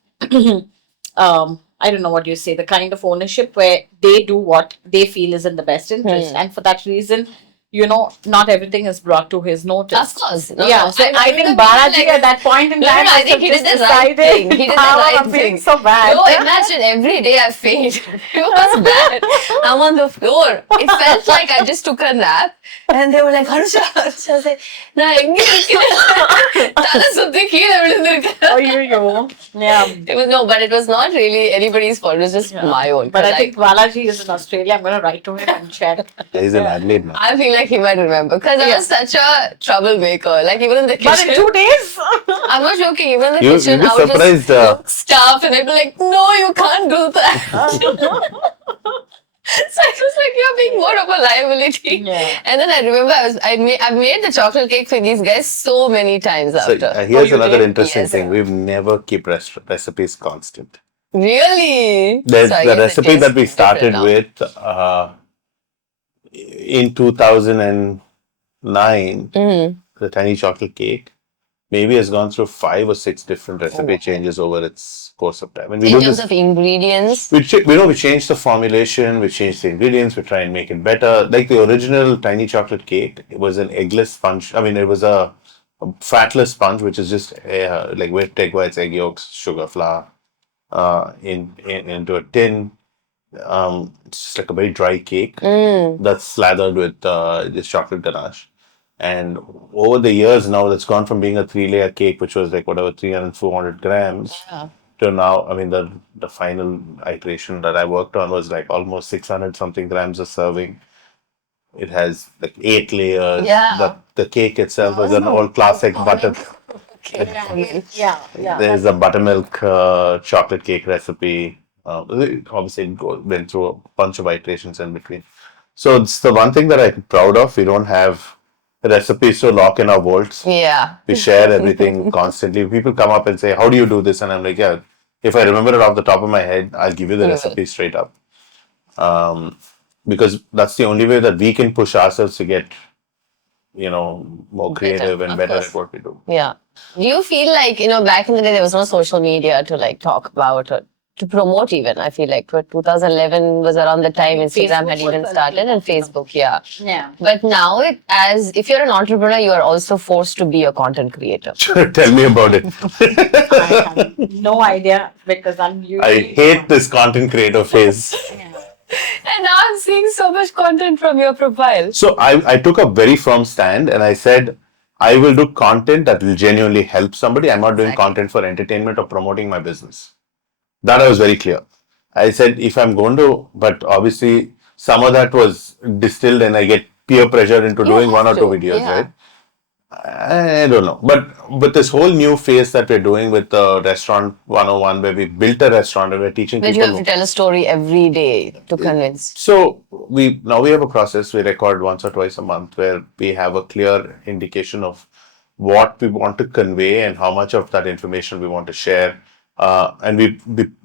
I don't know what you say, the kind of ownership where they do what they feel is in the best interest. And for that reason, you know, not everything is brought to his notice. Of course. Yeah, so I think Balaji at that point in time, I think he did the right thing. He did the right I'm feeling thing. so bad. No, imagine every day I faint. It was bad. I'm on the floor. It felt like I just took a nap. And they were like, Anusha. I was like, nah, Tala sutti keela vilundirukku. Oh, yeah. But it was not really anybody's fault. It was just my own. But I 'Cause think Balaji is in Australia. I'm going to write to him and check. He's in Adelaide now. I feel like he might remember because I was such a troublemaker. Like even in the kitchen. But in 2 days? I'm not joking. Even in the You'd kitchen, be I would surprised, just cook stuff and they'd be like, "No, you can't do that." So I was like, "You're being more of a liability." Yeah. And then I remember I've made the chocolate cake for these guys so many times So, after. here's you another did? interesting Yes. thing. We've never keep recipes constant. Really? There's So I the guess it recipe tastes that we started different now. with in 2009, the tiny chocolate cake, maybe has gone through 5 or 6 different recipe changes over its course of time. And we In do terms this. of ingredients. We changed the formulation, we changed the ingredients, we try and make it better. Like the original tiny chocolate cake, it was an eggless sponge. I mean, it was a fatless sponge, which is just like whipped egg whites, egg yolks, sugar, flour, into a tin. It's just like a very dry cake that's slathered with this chocolate ganache. And over the years now, that's gone from being a 3-layer cake, which was like whatever 300, 400 grams, to now. I mean, the final iteration that I worked on was like almost 600 something grams a serving. It has like 8 layers. Yeah. The cake itself is an old classic butter. Yeah. There's a buttermilk chocolate cake recipe. Obviously, it went through a bunch of iterations in between. So it's the one thing that I'm proud of. We don't have recipes to lock in our vaults. Yeah. We share everything constantly. People come up and say, "How do you do this?" And I'm like, "Yeah, if I remember it off the top of my head, I'll give you the recipe straight up." Because that's the only way that we can push ourselves to get, more creative and of better course. at what we do. Yeah. Do you feel like, back in the day, there was no social media to like talk about or to promote even? I feel like 2011 was around the time Instagram had Facebook even was started and Facebook, yeah. Yeah. But now, if you're an entrepreneur, you are also forced to be a content creator. Tell me about it. I have no idea because I'm usually... I hate this content creator phase. And now I'm seeing so much content from your profile. So I took a very firm stand and I said, I will do content that will genuinely help somebody. I'm not doing content for entertainment or promoting my business. That I was very clear. I said, if I'm going to, but obviously some of that was distilled and I get peer pressure into doing 1 or 2 videos, right? I don't know, but this whole new phase that we're doing with the restaurant 101, where we built a restaurant and we're teaching That you have people. to tell a story every day to convince. So we have a process. We record once or twice a month where we have a clear indication of what we want to convey and how much of that information we want to share. And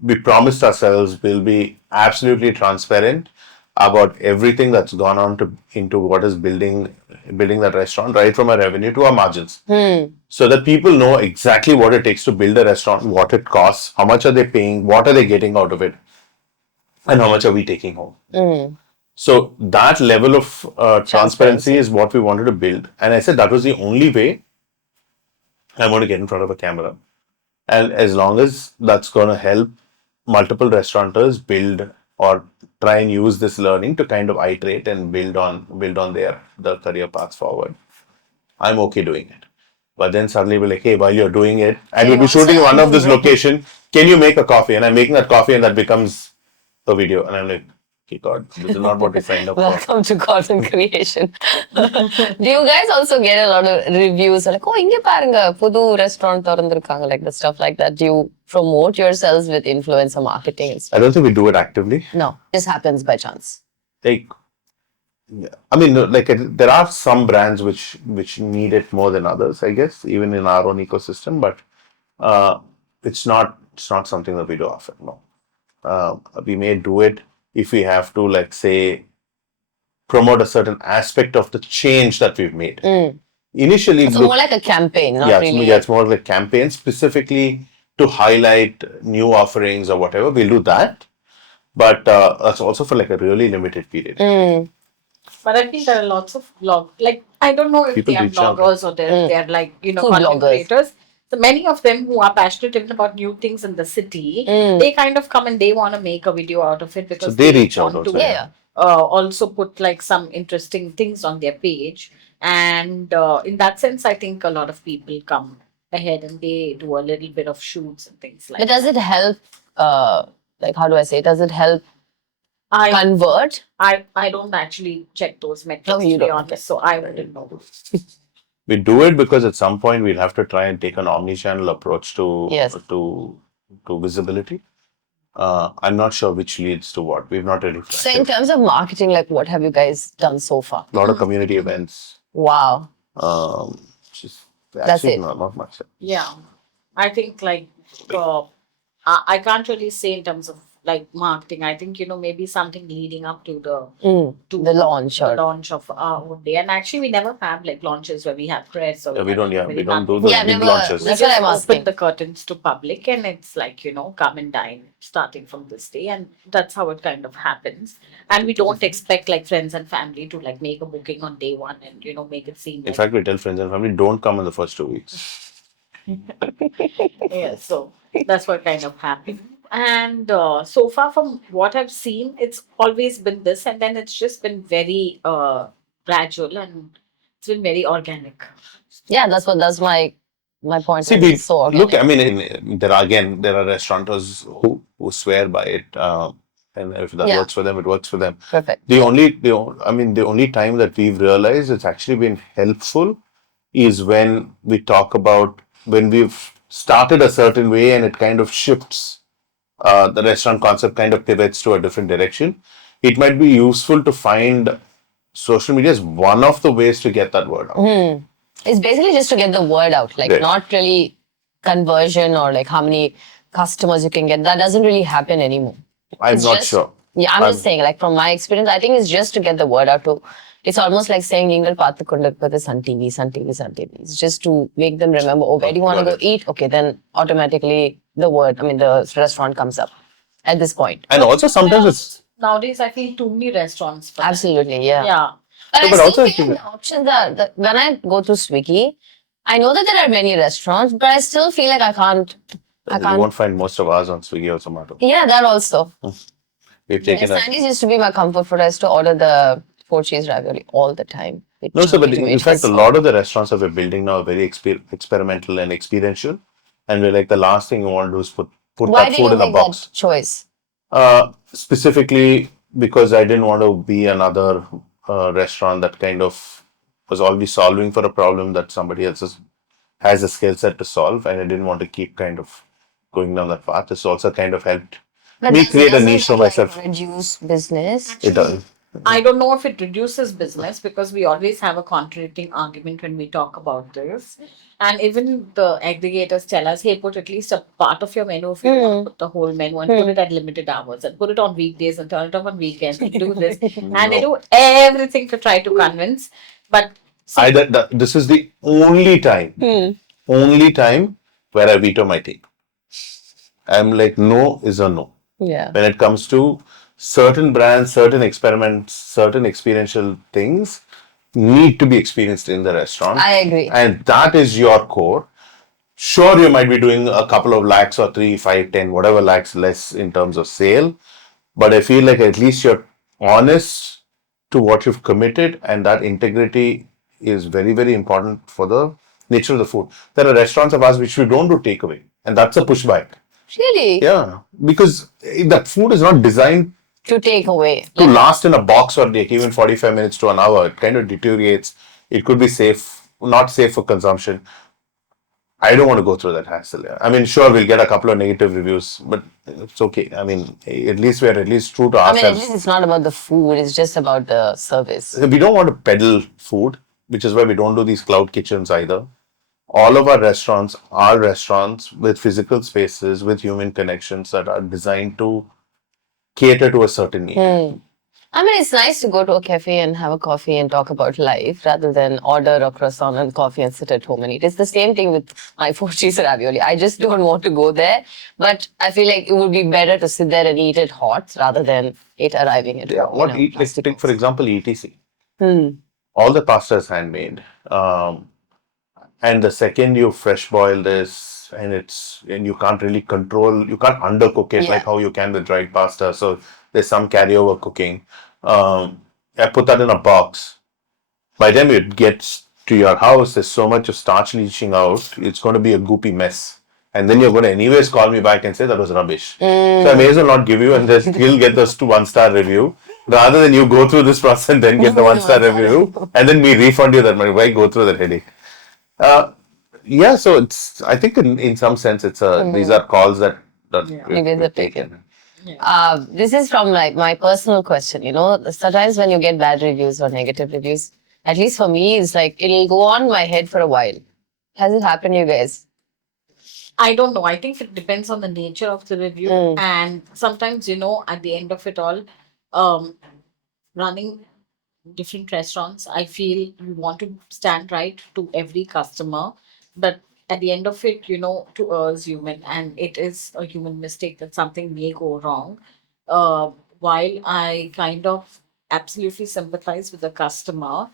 we promised ourselves we'll be absolutely transparent about everything that's gone on to into what is building that restaurant, right from our revenue to our margins, so that people know exactly what it takes to build a restaurant, what it costs, how much are they paying, what are they getting out of it, and how much are we taking home. So that level of transparency is what we wanted to build. And I said that was the only way I want to get in front of a camera. And as long as that's going to help multiple restaurateurs build or try and use this learning to kind of iterate and build on their career paths forward, I'm okay doing it. But then suddenly we're like, hey, while you're doing it, and we'll be shooting one of this location, can you make a coffee? And I'm making that coffee and that becomes a video. And I'm like, okay, God, this is not what we signed up for. Welcome to content creation. Do you guys also get a lot of reviews like, oh, inge parunga, pudu restaurant thorandirukanga, like the stuff like that? Do you promote yourselves with influencer marketing and stuff? I don't think we do it actively. No, this happens by chance. Like, I mean, like there are some brands which need it more than others, I guess, even in our own ecosystem. But it's not something that we do often. No, we may do it if we have to, like, say, promote a certain aspect of the change that we've made. Initially, So more like a campaign, not really. it's more like a campaign specifically to highlight new offerings or whatever. We'll do that, but that's also for like a really limited period. But I think there are lots of like I don't know if People they are reach out. bloggers or they're like Food content bloggers. creators. So many of them who are passionate even about new things in the city, they kind of come and they want to make a video out of it because So they reach out want to also. Yeah. also put like some interesting things on their page. And in that sense, I think a lot of people come ahead and they do a little bit of shoots and things like But does it help, like, how do I say, does it help I convert? I don't actually check those metrics No, you to be don't. honest, so I wouldn't know. We do it because at some point we'll have to try and take an omni-channel approach to Yes. to visibility. I'm not sure which leads to what. We've not really. So in terms of marketing, like, what have you guys done so far? A lot of community events. Wow. Just That's actually it. not much. Yeah, I think like I can't really say in terms of like marketing. I think maybe something leading up to the The launch the or launch of our own day. And actually, we never have like launches where we have press or Yeah, we don't. Yeah, we really don't do nothing. the Yeah, big never- launches. We That's what just I'm open asking. the curtains to public, and it's like come and dine starting from this day, and that's how it kind of happens. And we don't expect like friends and family to like make a booking on day one and make it seem In like fact, we tell friends and family don't come in the first 2 weeks. yeah, so that's what kind of happened. And so far, from what I've seen, it's always been this, and then it's just been very gradual and it's been very organic. yeah, that's my point. See, Like, we it's so look. organic. I mean, there are restaurateurs who swear by it, and if that Yeah. works for them, it works for them. Perfect. The only time that we've realized it's actually been helpful is when we talk about when we've started a certain way and it kind of shifts. The restaurant concept kind of pivots to a different direction. It might be useful to find social media as one of the ways to get that word out. It's basically just to get the word out, like Right. not really conversion or like how many customers you can get. That doesn't really happen anymore. I'm It's not just- sure. Yeah, I'm just saying, like from my experience, I think it's just to get the word out to. It's almost like saying "Ningal paathu kondirupadu Sun TV, Sun TV, Sun TV." It's just to make them remember. Oh, where do you want to Got go eat? Okay, then automatically the word, I mean, the restaurant comes up at this point. And also sometimes it's Nowadays, I feel too many restaurants. For that. Absolutely, yeah. Yeah. But No, I but still also feel the options are when I go through Swiggy, I know that there are many restaurants, but I still feel like I can't. you won't find most of ours on Swiggy or Zomato. Yeah, that also. We've Yeah, taken a Sandy's used to be my comfort food. I used to order the 4 cheese ravioli all the time. with no, sir, but chili in tomatoes. fact, a lot of the restaurants that we're building now are very experimental and experiential. And we're like, the last thing you want to do is put Why that did food you in a make box. that choice? Specifically because I didn't want to be another restaurant that kind of was already solving for a problem that somebody else has a skill set to solve, and I didn't want to keep kind of going down that path. It's also kind of helped But me create a doesn't niche for it like myself. reduce business? It does. I don't know if it reduces business because we always have a contradicting argument when we talk about this. And even the aggregators tell us, hey, put at least a part of your menu if you want to put the whole menu and put it at limited hours and put it on weekdays and turn it off on weekends and do this. And they do everything to try to convince. But see, This is the only time where I veto my take. I'm like, no is a no. Yeah. When it comes to certain brands, certain experiments, certain experiential things need to be experienced in the restaurant. I agree. And that is your core. Sure, you might be doing a couple of lakhs or 3, 5, 10, whatever lakhs less in terms of sale. But I feel like at least you're honest to what you've committed, and that integrity is very, very important for the nature of the food. There are restaurants of ours which we don't do takeaway, and that's a pushback. Really? Yeah, because the food is not designed To take away. to last in a box or like even 45 minutes to an hour. It kind of deteriorates. It could be safe, not safe for consumption. I don't want to go through that hassle. Yeah. I mean, sure, we'll get a couple of negative reviews, but it's okay. I mean, at least we're at least true to I mean, at ourselves. least it's not about the food, it's just about the service. We don't want to peddle food, which is why we don't do these cloud kitchens either. All of our restaurants are restaurants with physical spaces, with human connections that are designed to cater to a certain need. I mean, it's nice to go to a cafe and have a coffee and talk about life rather than order a croissant and coffee and sit at home and eat. It's the same thing with my 4 cheese ravioli. I just don't want to go there, but I feel like it would be better to sit there and eat it hot rather than it arriving at Yeah, home. what eat? Like, take for example, ETC. Hmm. All the pasta is handmade, and the second you fresh boil this, and you can't really control, you can't undercook it like how you can with dried pasta. So there's some carryover cooking. I put that in a box. By the time it gets to your house, there's so much of starch leaching out. It's going to be a goopy mess. And then you're going to anyways call me back and say that was rubbish. So I may as well not give you, and just you'll get those 1-star review rather than you go through this process and then get the 1-star review and then we refund you that money. Why go through that headache? Yeah, so it's. I think in some sense, it's a. These are calls that we've taken. This is from like my personal question. You know, sometimes when you get bad reviews or negative reviews, at least for me, it's like it'll go on my head for a while. Has it happened to you guys? I don't know. I think it depends on the nature of the review. And sometimes, at the end of it all, running different restaurants, I feel you want to stand right to every customer. But at the end of it, to us human, and it is a human mistake that something may go wrong. While I kind of absolutely sympathize with the customer,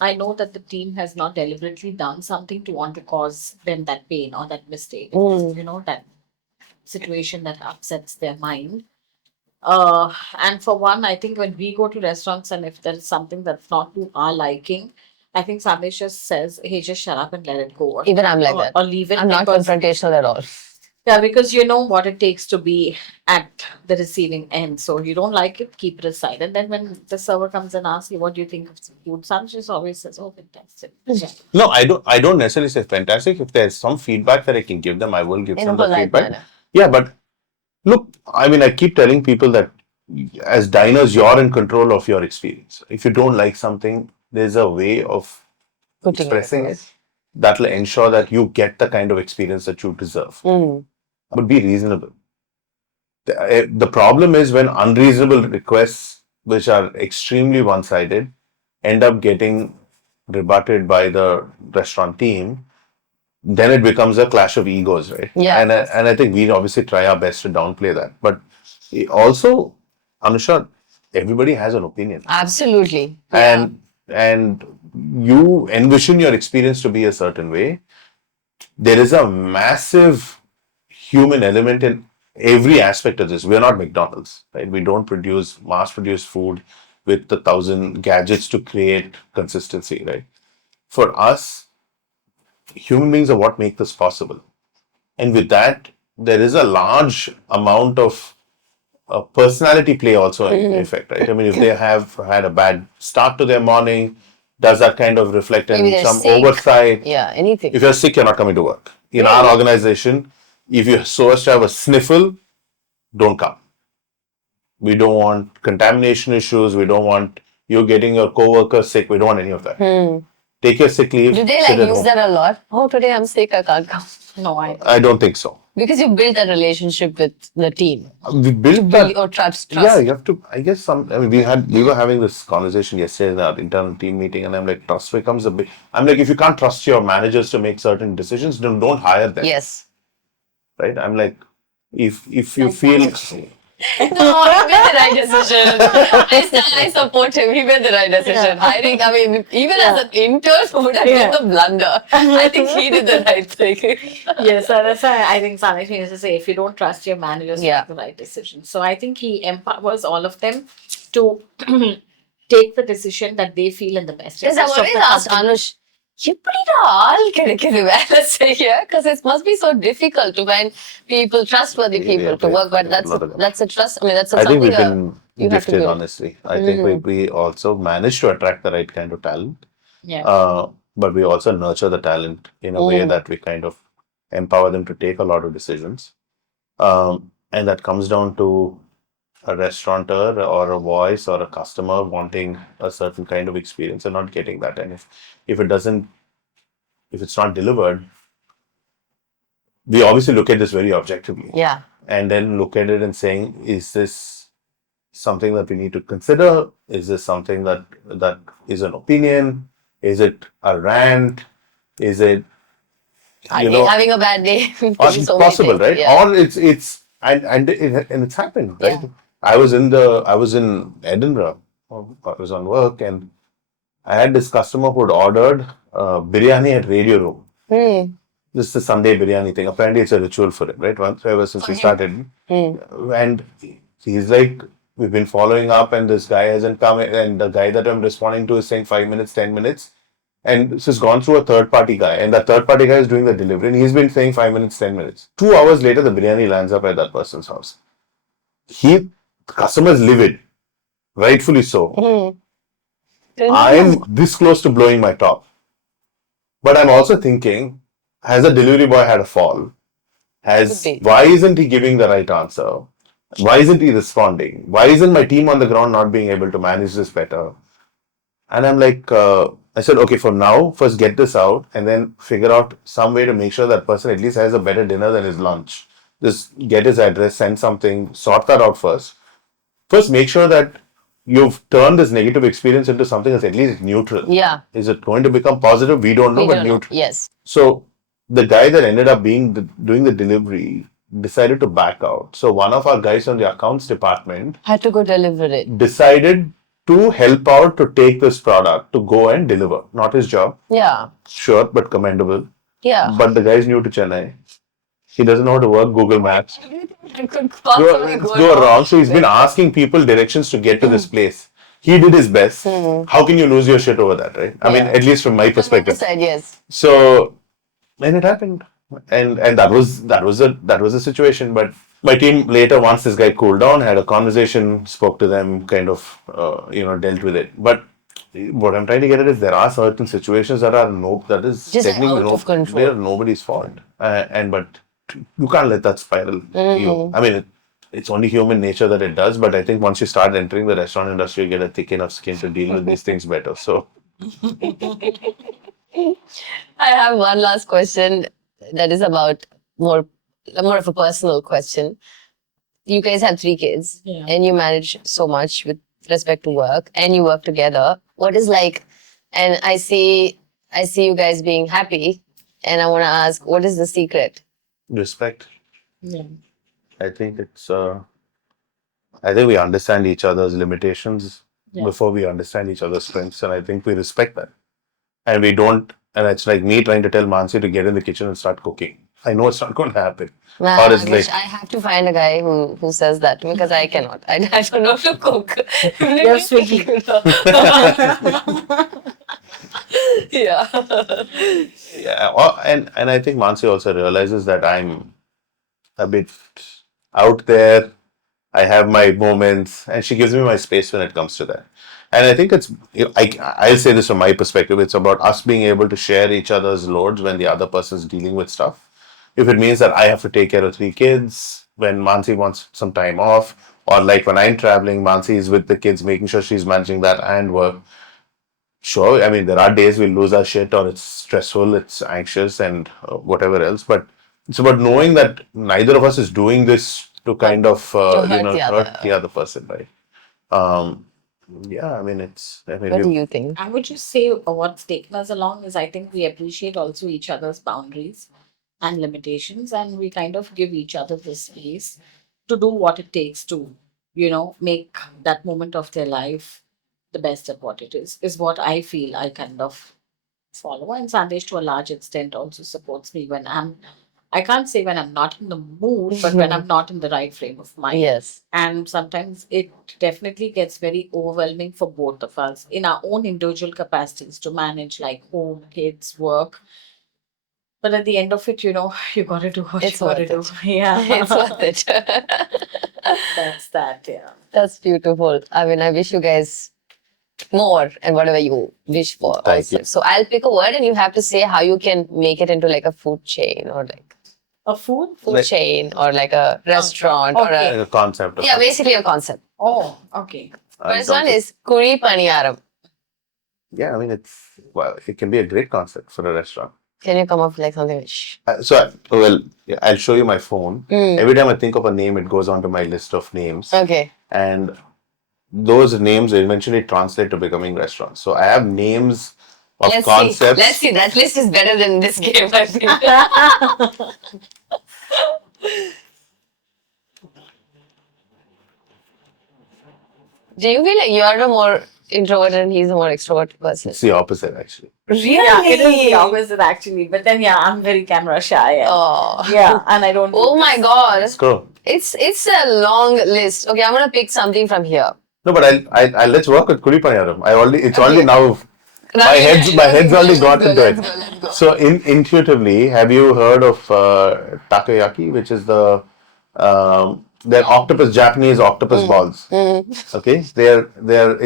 I know that the team has not deliberately done something to want to cause them that pain or that mistake, that situation that upsets their mind. And for one, I think when we go to restaurants and if there's something that's not to our liking, I think Sandesh just says, hey, just shut up and let it go. Even I'm like or, that. Or leave it. I'm not because- confrontational at all. Yeah, because you know what it takes to be at the receiving end. So you don't like it, keep it aside. And then when the server comes and asks you, what do you think of the food? Sandesh always says, oh, fantastic. Yeah. No, I don't necessarily say fantastic. If there's some feedback that I can give them, I will give In a some of the polite feedback. manner. Yeah, but look, I mean, I keep telling people that as diners, you're in control of your experience. If you don't like something, there's a way of Putting expressing it that will ensure that you get the kind of experience that you deserve. But be reasonable. The problem is when unreasonable requests, which are extremely one-sided, end up getting rebutted by the restaurant team, then it becomes a clash of egos, right? Yeah. And I think we obviously try our best to downplay that. But also, Anusha, everybody has an opinion. Absolutely. And you envision your experience to be a certain way. There is a massive human element in every aspect of this. We're not McDonald's, right? We don't mass produce food with 1,000 gadgets to create consistency, right? For us, human beings are what make this possible. And with that, there is a large amount of personality play also in effect, right? I mean, if they have had a bad start to their morning, Does that kind of reflect Maybe in they're some sick. oversight? Yeah, anything. If you're sick, you're not coming to work. In our Really? organization, if you're supposed to have a sniffle, don't come. We don't want contamination issues. We don't want you getting your coworker sick. We don't want any of that. Take your sick leave. Do they sit like at use home. that a lot? Oh, today I'm sick, I can't come. No, I don't think so. Because you build that relationship with the team. We built Build that. or trust. Yeah, you have to. I guess some. I mean, we were having this conversation yesterday in our internal team meeting, and I'm like, trust becomes a big. I'm like, if you can't trust your managers to make certain decisions, then don't hire them. Yes. Right. I'm like, if you feel. No, he made the right decision. I support him. He made the right decision. I think, I mean, even as an intern who would have been the blunder, I think he did the right thing. yes, so that's why I think Sandesh used to say if you don't trust your managers to Yeah. make the right decision. So I think he empowers all of them to take the decision that they feel in the best Because I've interest of always the asked company. Anush, எப்படிடா ஆள் கிடைக்குது வேலை செய்ய? Because it must be so difficult to find people, trustworthy people to work. But that's a trust. I mean, that's I think something we've been you have to gifted, build. honestly. I think we also managed to attract the right kind of talent. Yeah. But we also nurture the talent in a way that we kind of empower them to take a lot of decisions. And that comes down to a restaurateur or a voice or a customer wanting a certain kind of experience and not getting that. And if it doesn't, if it's not delivered, we obviously look at this very objectively. Yeah. And then look at it and saying, is this something that we need to consider? Is this something that is an opinion? Is it a rant? Is it Having a bad day? or So many possible, things, right? yeah. Or and it's happened, right? Yeah. I was in Edinburgh. I was on work and I had this customer who'd ordered biryani at Radio Room. This is the Sunday biryani thing. Apparently, it's a ritual for him, right? Once ever since we started, and he's like, we've been following up, and this guy hasn't come, and the guy that I'm responding to is saying 5 minutes, 10 minutes, and this has gone through a third party guy, and that third party guy is doing the delivery, and he's been saying 5 minutes, 10 minutes. 2 hours later, the biryani lands up at that person's house. The customer is livid, rightfully so. I am this close to blowing my top, but I'm also thinking, has the delivery boy had a fall? Why isn't he giving the right answer? Why isn't he responding? Why isn't my team on the ground not being able to manage this better? And I'm like, I said, okay, for now, first get this out and then figure out some way to make sure that person at least has a better dinner than his lunch. Just get his address, send something, sort that out first. First, make sure that you've turned this negative experience into something that's at least neutral. Yeah. Is it going to become positive? We don't know, We but don't know. neutral. Yes. So the guy that ended up doing the delivery decided to back out. So one of our guys from the accounts department Had to go deliver it. decided to help out to take this product to go and deliver. Not his job, Yeah. sure, but commendable. Yeah. But the guy is new to Chennai. He doesn't know how to work Google Maps. It could possibly Go wrong. So he's been asking people directions to get to this place. He did his best. How can you lose your shit over that, right? I mean, at least from my perspective. Side, yes. So then it happened, and that was a situation. But my team later, once this guy cooled down, had a conversation, spoke to them, kind of dealt with it. But what I'm trying to get at is there are certain situations that is Just technically out of control. They're nobody's fault, but you can't let that spiral. I mean, it's only human nature that it does. But I think once you start entering the restaurant industry, you get a thick enough skin to deal with these things better. So. I have one last question that is about more of a personal question. You guys have 3 kids and you manage so much with respect to work and you work together. What is like, and I see you guys being happy and I want to ask, what is the secret? Respect. Yeah. I think I think we understand each other's limitations before we understand each other's strengths, and I think we respect that. And we don't, and it's like me trying to tell Mansi to get in the kitchen and start cooking. I know it's not going to happen. Nah, Or it's I have to find a guy who says that to me because I cannot. I don't know to cook. You're Swiggy. Yeah. And I think Mansi also realizes that I'm a bit out there. I have my moments, and she gives me my space when it comes to that. And I think I'll say this from my perspective. It's about us being able to share each other's loads when the other person's dealing with stuff. If it means that I have to take care of 3 kids, when Mansi wants some time off, or like when I'm traveling, Mansi is with the kids, making sure she's managing that and work. Sure, I mean, there are days we lose our shit or it's stressful, it's anxious, and whatever else. But it's about knowing that neither of us is doing this to kind of, To hurt the hurt other. the other person, right? Um, yeah, I mean, What do you think? I would just say what's taken us along is I think we appreciate also each other's boundaries and limitations, and we kind of give each other the space to do what it takes to, make that moment of their life the best at what it is what I feel I kind of follow. And Sandesh, to a large extent, also supports me when I can't say when I'm not in the mood, but when I'm not in the right frame of mind. Yes. And sometimes it definitely gets very overwhelming for both of us in our own individual capacities to manage like home, kids, work. But at the end of it, you gotta do what It's you gotta do. worth Yeah. It's worth it. That's that, yeah. That's beautiful. I mean, I wish you guys more and whatever you wish for. Thank Also. you. So I'll pick a word and you have to say how you can make it into like a food chain or like A food? food Like- chain or like a restaurant or Okay. a Like a concept. Of yeah, basically a concept. Oh, okay. First one is Kuri Paniyaram. Yeah, I mean, it can be a great concept for a restaurant. Can you come up with like something like Yeah, I'll show you my phone. Every time I think of a name, it goes onto my list of names. okay. And those names eventually translate to becoming restaurants. So I have names of concepts. Let's see. That list is better than this game, I think. Do you feel like you're a more introverted and he's a more extroverted person? It's the opposite, actually. Really? Yeah, it is the opposite actually. But then, yeah, I'm very camera shy. And, Oh. yeah, and I don't. Oh my god. Let's go. It's a long list. Okay, I'm gonna pick something from here. No, but I let's work with Kuli Paniyaram. It's Okay. only now. My head's already got into it. Let's go. So intuitively, have you heard of takoyaki, which is they're Japanese octopus balls. Okay,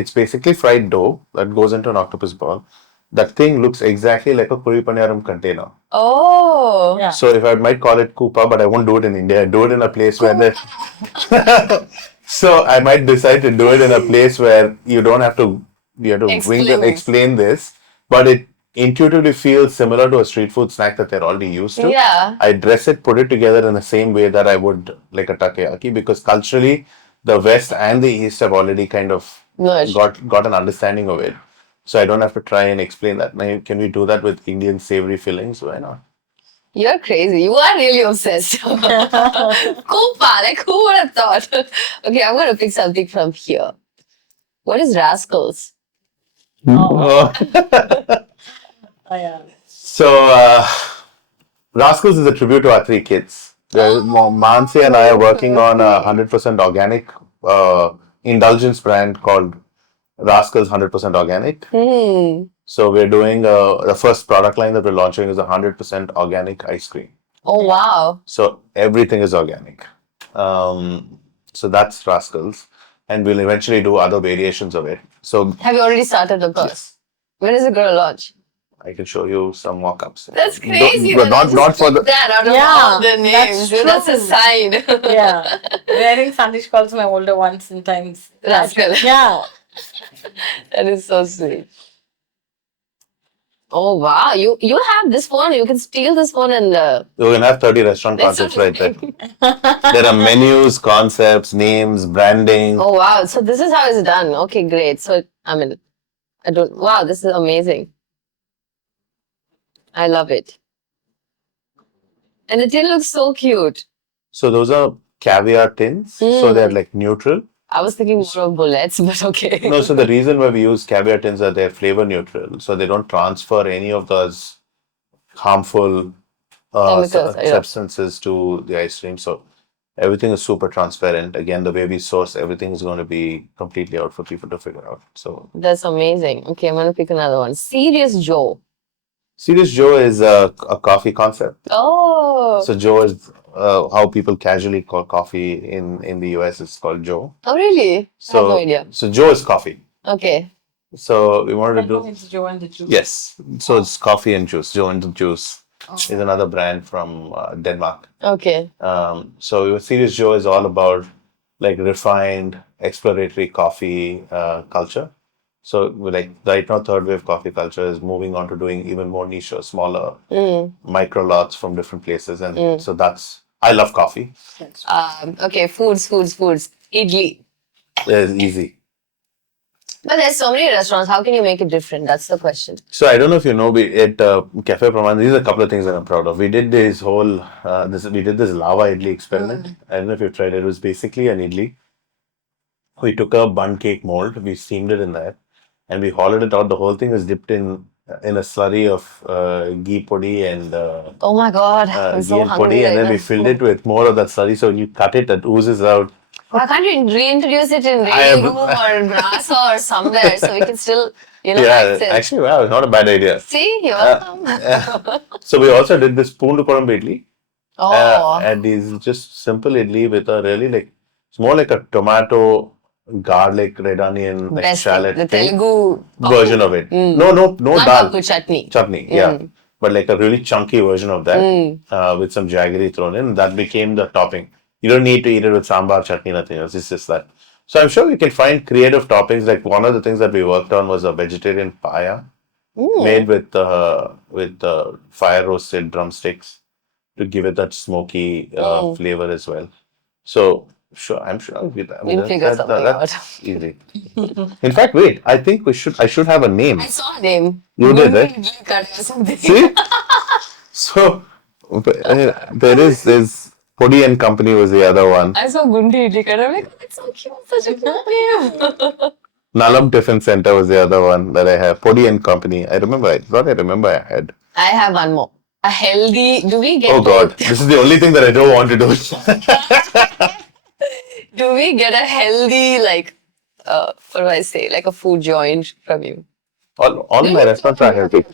it's basically fried dough that goes into an octopus ball. That thing looks exactly like a Kuri Paniyaram container. Oh. Yeah. So if I might call it Koopa, but I won't do it in India. I do it in a place where So I might decide to do it in a place where you have to explain this, but it intuitively feels similar to a street food snack that they're already used to. Yeah. I dress it, put it together in the same way that I would like a takoyaki, because culturally the West and the East have already kind of Merged. got an understanding of it. So I don't have to try and explain that. Now, can we do that with Indian savory fillings? Why not? You're crazy. You are really obsessed. Koopa, like who would have thought? Okay, I'm gonna pick something from here. What is rascals? Oh, yeah. So, Rascals is a tribute to our 3 kids. Mansi and I are working on a 100% organic indulgence brand called Rascals 100% Organic. So, we're doing the first product line that we're launching is 100% organic ice cream. Oh wow. So, everything is organic. So, that's Rascals. And we'll eventually do other variations of it. So, Have you already started the course? When is it gonna launch? I can show you some mock-ups. That's crazy. But not for the. That out of Yeah, all the names. that's That's a true. sign. Yeah. I think Sandesh calls my older one sometimes. Rascal. Yeah. That is so sweet. Oh wow, you have this phone. You can steal this phone and We're gonna have 30 restaurant That's concepts so right there. There are menus, concepts, names, branding. oh wow. So this is how it's done. Okay, great. So I mean, wow, this is amazing. I love it. And the tin looks so cute. So those are caviar tins. So they're like neutral. I was thinking more of bullets, but okay. No, so the reason why we use caviar tins are they're flavor neutral. So they don't transfer any of those harmful Chemicals, yeah. substances to the ice cream. So everything is super transparent. Again, the way we source everything is going to be completely out for people to figure out. So That's amazing. Okay, I'm gonna pick another one. Serious Joe. Serious Joe is a coffee concept. Oh. So Joe is how people casually call coffee in the US. It's called Joe. Oh really? I have no idea. So Joe is coffee. Okay. So we wanted to do. It's Joe and the Juice. Yes. So it's coffee and juice. Joe and the Juice is another brand from Denmark. Okay. So your Serious Joe is all about like refined exploratory coffee culture. So like right now, third wave coffee culture is moving on to doing even more niche or smaller micro lots from different places, and so that's I love coffee. Okay. Foods. Idli. It's easy. But there's so many restaurants. How can you make it different? That's the question. So I don't know if you know, we at Cafe Praman, these are a couple of things that I'm proud of. We did this whole we did this lava idli experiment. I don't know if you've tried it. It was basically an idli. We took a bun cake mold, we steamed it in that, and we hollowed it out. The whole thing is dipped in a slurry of ghee podi and Oh my God. I'm ghee so and hungry podi, and right then now. we filled it with more of that slurry. So when you cut it, it oozes out. Why can't you reintroduce it in I Reading am- Room or Brasa or somewhere so we can still, Yeah, access? actually, wow, not a bad idea. See, you're welcome. So we also did this poondu korambu idli. Oh, And these just simple idli with a really like it's more like a tomato, garlic, red onion, like best thing. shallot The thing Telugu version of it. No Not dal papu chutney. chutney, yeah, but like a really chunky version of that with some jaggery thrown in. That became the topping. You don't need to eat it with sambar, chutney, nothing else. It's just that. So I'm sure we can find creative toppings. Like one of the things that we worked on was a vegetarian paya made with fire roasted drumsticks to give it that smoky flavor as well. So sure, I'm sure We'll figure something that's easy. In fact, wait, I think I should have a name. I saw a name. You did, right? Idli Cut or something. See? So there's Podi and Company was the other one. I saw Gundi Idli Cut. I'm like, oh, it's so cute. Such a cute name. Nalam Tiffin Center was the other one that I have. Podi and Company. I remember I had. I have one more. A healthy. Do we get Oh God, this is the only thing that I don't want to do. Do we get a healthy, like, what do I say, like a food joint from you? all of my restaurants are healthy.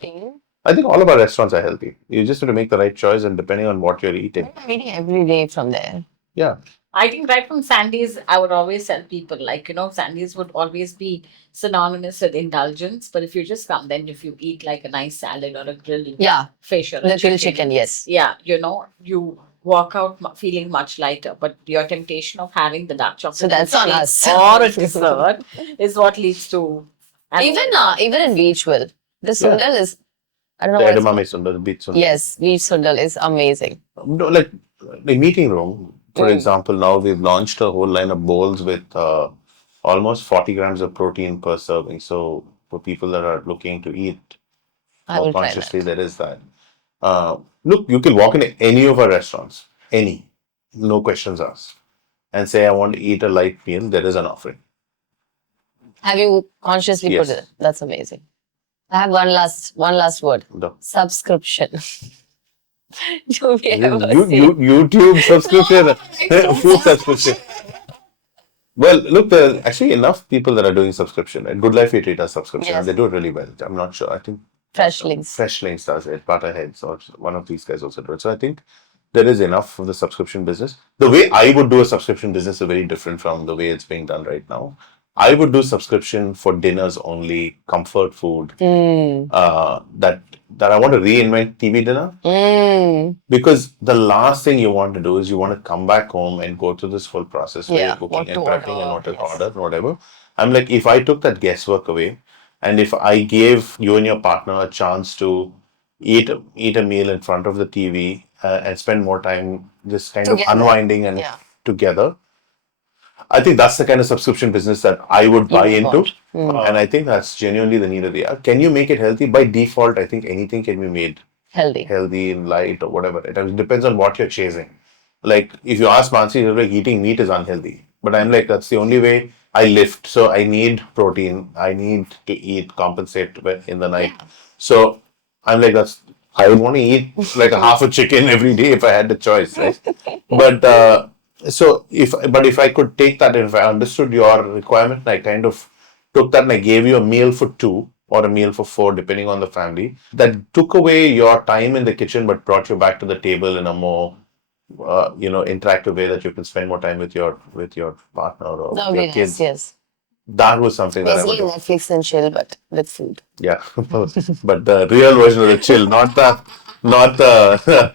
I think all of our restaurants are healthy. You just have to make the right choice, and depending on what you're eating. I'm eating every day from there. Yeah. I think right from Sandy's, I would always tell people, like, Sandy's would always be synonymous with indulgence. But if you just come, then if you eat like a nice salad or a grilled Yeah, fish or a the grilled chicken, yes. yeah, you walk out feeling much lighter. But your temptation of having the dark chocolate So that's on milkshake us. or a dessert is what leads to. Even in Beachville, the sundal is, I don't know The what it's edamame sundal, the beet sundal. Yes, beach sundal is amazing. No, like the meeting room, for example, now we've launched a whole line of bowls with almost 40 grams of protein per serving. So for people that are looking to eat I more will try consciously, there is that. Look, you can walk into any of our restaurants, no questions asked, and say, I want to eat a light meal. There is an offering. Have you consciously put Yes. it? That's amazing. I have one last word. No. Subscription. Do we ever see? YouTube subscription, food subscription. Well, look, there's actually enough people that are doing subscription. At Good Life Eat does subscription, Yes. and they do it really well. I'm not sure. I think Fresh links. Fresh Lanes does it. Butter Heads, or one of these guys also do it. So I think there is enough for the subscription business. The way I would do a subscription business is very different from the way it's being done right now. I would do subscription for dinners only, comfort food. That I want to reinvent TV dinner. Because the last thing you want to do is you want to come back home and go through this whole process where Yeah, you're cooking what and to prepping and order, what to yes. order and whatever. I'm like, if I took that guesswork away, and if I gave you and your partner a chance to eat a meal in front of the TV and spend more time just kind Together. of unwinding and Yeah. together, I think that's the kind of subscription business that I would buy would into. want. And I think that's genuinely the need of the hour. Can you make it healthy? By default, I think anything can be made healthy and light or whatever. It depends on what you're chasing. Like if you ask Mansi, he'll be like eating meat is unhealthy. But I'm like, that's the only way I lift. So I need protein. I need to eat, compensate in the night. So I'm like, I would want to eat like a half a chicken every day if I had the choice, right? But if I could take that, and if I understood your requirement, I kind of took that and I gave you a meal for 2 or a meal for 4, depending on the family. That took away your time in the kitchen, but brought you back to the table in a more, interactive way that you can spend more time with your partner or That would your be kids. nice, yes. That was something that I would Basically do. Netflix and chill, but with food. Yeah, but the real version of the chill, not the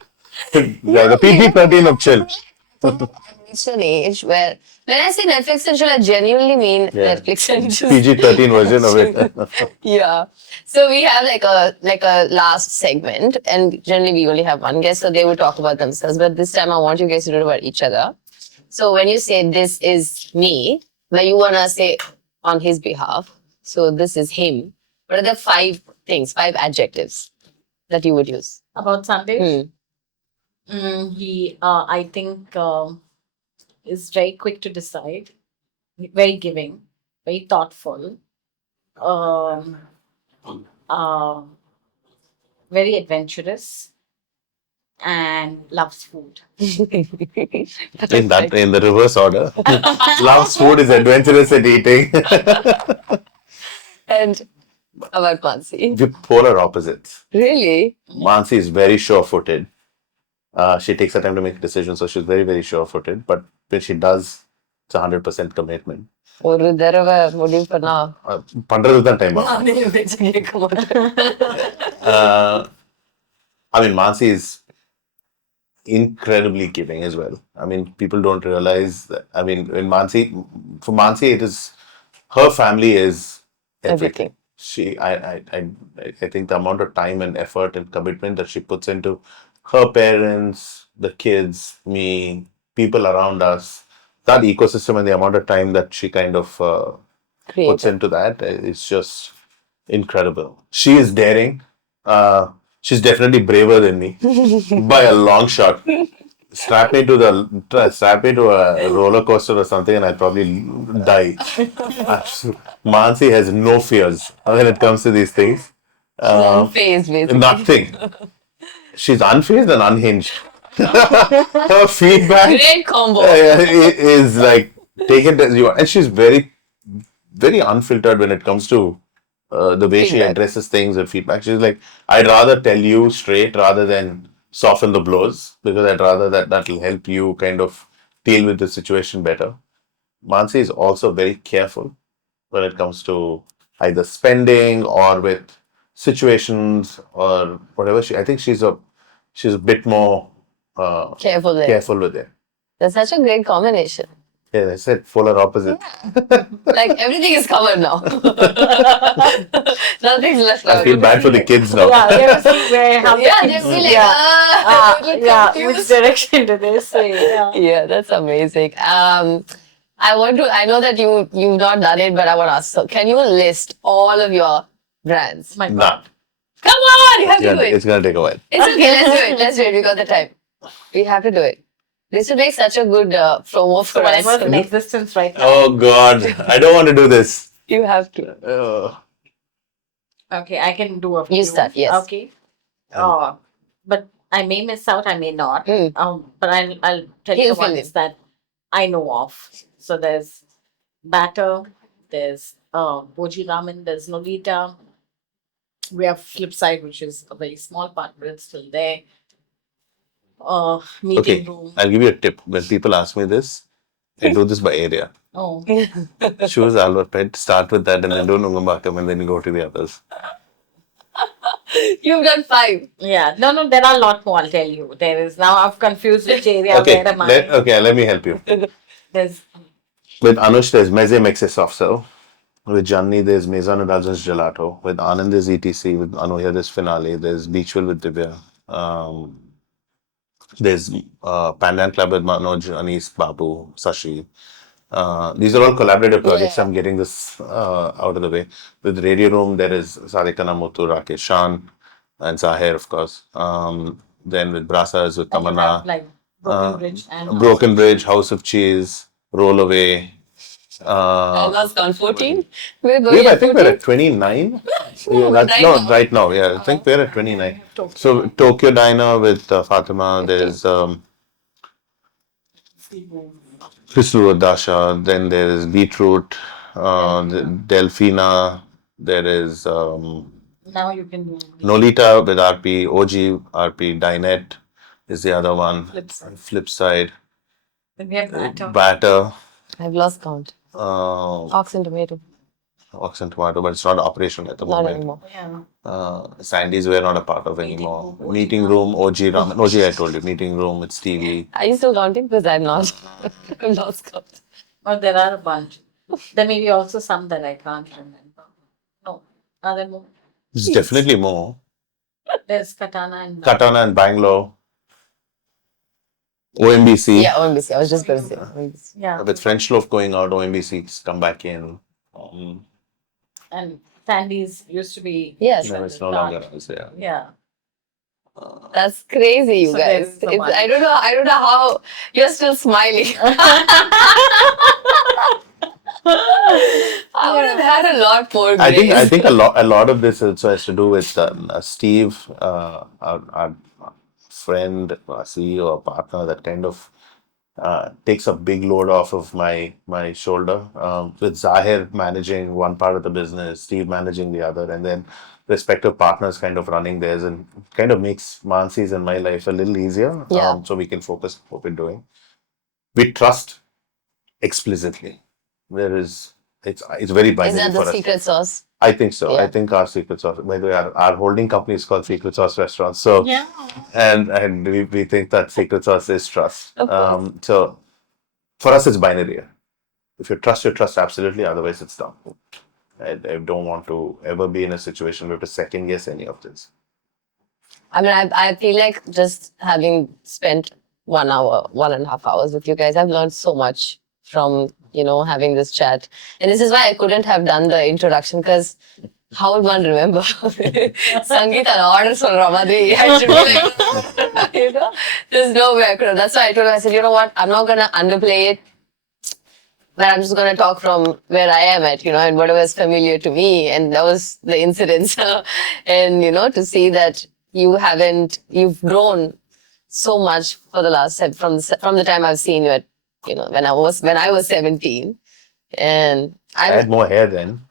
the PG-13 of chill. It's an age where when I say Netflix and chill, I genuinely mean Yeah. Netflix and just PG-13 version of it. yeah. So we have like a last segment, and generally we only have one guest, so they will talk about themselves. But this time I want you guys to do it about each other. So when you say this is me, where you wanna say on his behalf, so this is him. What are the 5 things, 5 adjectives that you would use? About Sandesh, Hmm. he, I think, is very quick to decide, very giving, very thoughtful, um, uh, very adventurous, and loves food. In the reverse order. Loves food, is adventurous at eating. And about Mansi. We're polar opposites. Really? Mansi is very sure-footed. She takes her time to make decisions, so she's very, very sure-footed. But when she does, it's 100% commitment. ஒரு தடவை முடிவு பண்ணா பண்றது தான் time ஆகும். நானே வச்சு கேட்க மாட்டேன். I mean, Mansi is incredibly giving as well. I mean, people don't realize that. I mean, for Mansi, it is her family is everything. I think the amount of time and effort and commitment that she puts into her parents, the kids, me, people around us, that ecosystem and the amount of time that she kind of puts Creative. into that is just incredible. She is daring. She's definitely braver than me by a long shot. Strap me to a roller coaster or something, and I'd probably die. Mansi has no fears when it comes to these things. Unfazed, basically. Nothing. She's unfazed and unhinged. Her feedback Great combo. is like take it as you are, and she's very, very unfiltered when it comes to the way she Feedback. addresses things and feedback. She's like, I'd rather tell you straight rather than soften the blows, because I'd rather that'll help you kind of deal with the situation better. Mansi is also very careful when it comes to either spending or with situations or whatever. I think she's a bit more Careful there. careful with it. That's such a great combination. Yeah, I said polar opposite. Like everything is covered now. Nothing's left I out. feel bad for the kids now. Yeah, they will see where how Yeah, they'll be like, yeah, which direction do they say? Yeah. Yeah, that's amazing. I know that you've not done it, but I want to ask. So, can you list all of your brands? My Nah, God. Come on, you have to do it. it's gonna take a while. It's okay. Let's do it. Let's do it. We got the time. We have to do it. This would make such a good promo for us. Whatever's in existence right now. Oh God, I don't want to do this. You have to. Okay, I can do a few. You start, yes. Okay. But I may miss out, I may not. Hmm. But I'll tell you He'll the fill ones that I know of. So there's Batter, there's Boji Ramen, there's Nolita. We have Flipside, which is a very small part, but it's still there. Meeting Okay, room. I'll give you a tip. When people ask me this, I do this by area. Oh, Choose Alvarpet, start with that, and then do Nungambakam, and then you go to the others. You've done 5. yeah. No, there are a lot more. I'll tell you. There is now. I've confused which area. Okay, Where am I? let me help you. There's With Anush, there's Meze Mexe Soft Serve. With Janni, there's Mezan and Rajan's Gelato. With Anand, there's ETC. With Anuya, there's Finale. There's Beachville with Divya. There's Pandan Club with Manoj, Anis, Babu, Sashi. These are all collaborative projects. Yeah. I'm getting this out of the way. With Radio Room, there is Sarika Namutu, Rakesh Shan, and Zahir, of course. Then with Brasas, with and you Tamanna, have, like Broken Bridge and Broken Bridge, House of Cheese, Roll Away. I lost count. 14? We're I going at think we're 14? at 29. Oh, That's, right no, now. right now, yeah. I think we're at 29. Tokyo. So Tokyo Diner with Fatima, there's Crystal Dasha, then there is Beetroot, Delfina, there is now you can do Nolita with RP, OG RP, Dinette is the other one. Flipside. Flipside, Then we have Batter. Batter. I've lost count. Ox and tomato. Ox and tomato, but it's not operational at the Not moment. anymore. Sandy's we're not a part of anymore. Meeting room, OG Raman. OG, I told you. Meeting room, it's TV. Are you still counting? Because I'm not. I'm lost count. Or there are a bunch. There may be also some that I can't remember. No, are there more? There's definitely more. There's Katana and Katana and Bangalore. OMBC. Yeah, OMBC. I was just going to say OMBC. yeah, With French Loaf going out, OMBC's come back in. and Sandy's used to be. Yes. No, it's no longer. Yeah. Yeah. That's crazy, you So guys. there's the It's, one. I don't know how you're still smiling. I would have had a lot more I grace. think a lot of this also has to do with Steve, our friend, our CEO, our partner, that kind of takes a big load off of my shoulder. With Zahir managing one part of the business, Steve managing the other, and then respective partners kind of running theirs, and kind of makes Mansi's and my life a little easier. Yeah. So we can focus on what we're doing. We trust explicitly. It's very Is binary that for the us. secret sauce? I think so. Yeah. I think our secret sauce. By the way, our holding company is called Secret Sauce Restaurants. So Yeah. and we think that secret sauce is trust. Of course. So for us, it's binary. If you trust absolutely. Otherwise, it's done. I don't want to ever be in a situation where we have to second guess any of this. I mean, I feel like just having spent 1 hour, 1.5 hours with you guys, I've learned so much from, having this chat. And this is why I couldn't have done the introduction, because how would one remember? Sangeeta orders from Ramadri. I should be like, there's no way I could have. That's why I told her, I said, you know what? I'm not going to underplay it. But I'm just going to talk from where I am at, and whatever is familiar to me. And that was the incident. And, to see that you've grown so much for the last, from the time I've seen you at, when I was 17. And I had more hair then.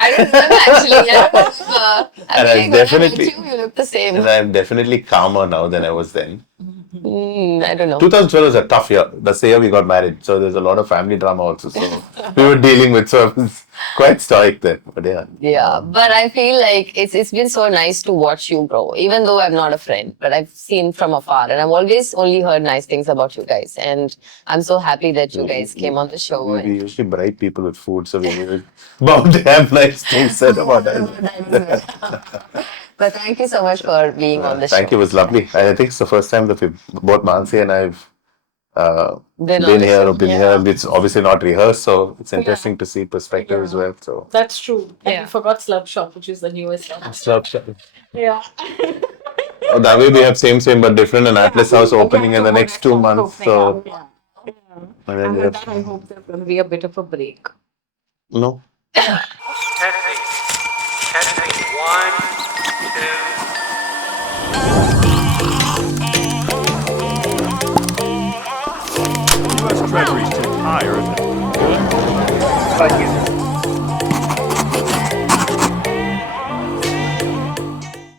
I don't remember actually. I don't remember. And I I'm feel like when I definitely- met you look the same. And I'm definitely calmer now than I was then. I don't know. 2012 was a tough year. That's the year we got married. So there's a lot of family drama also. So we were dealing with, so it was quite stoic then. But yeah. Yeah, but I feel like it's been so nice to watch you grow, even though I'm not a friend, but I've seen from afar, and I've always only heard nice things about you guys, and I'm so happy that you guys came on the show. We And usually bribe people with food, so we were bound to have nice things said about us. but thank you so much for being on the show. Thank you. It was lovely. I think it's the first time that both Mansi and I've Been on been the here show. or been here. It's obviously not rehearsed, so it's interesting to see perspective as well. So That's true. And Yeah. we forgot Slug Shop, which is the newest one. oh, Yeah. that way we have same but different, and Atlas House opening in the next 2 months. So Yeah. and then And we with have, that, I hope there's going to be a bit of a break. no. Testing. Testing. 1, 2. U.S. Treasury's too tired.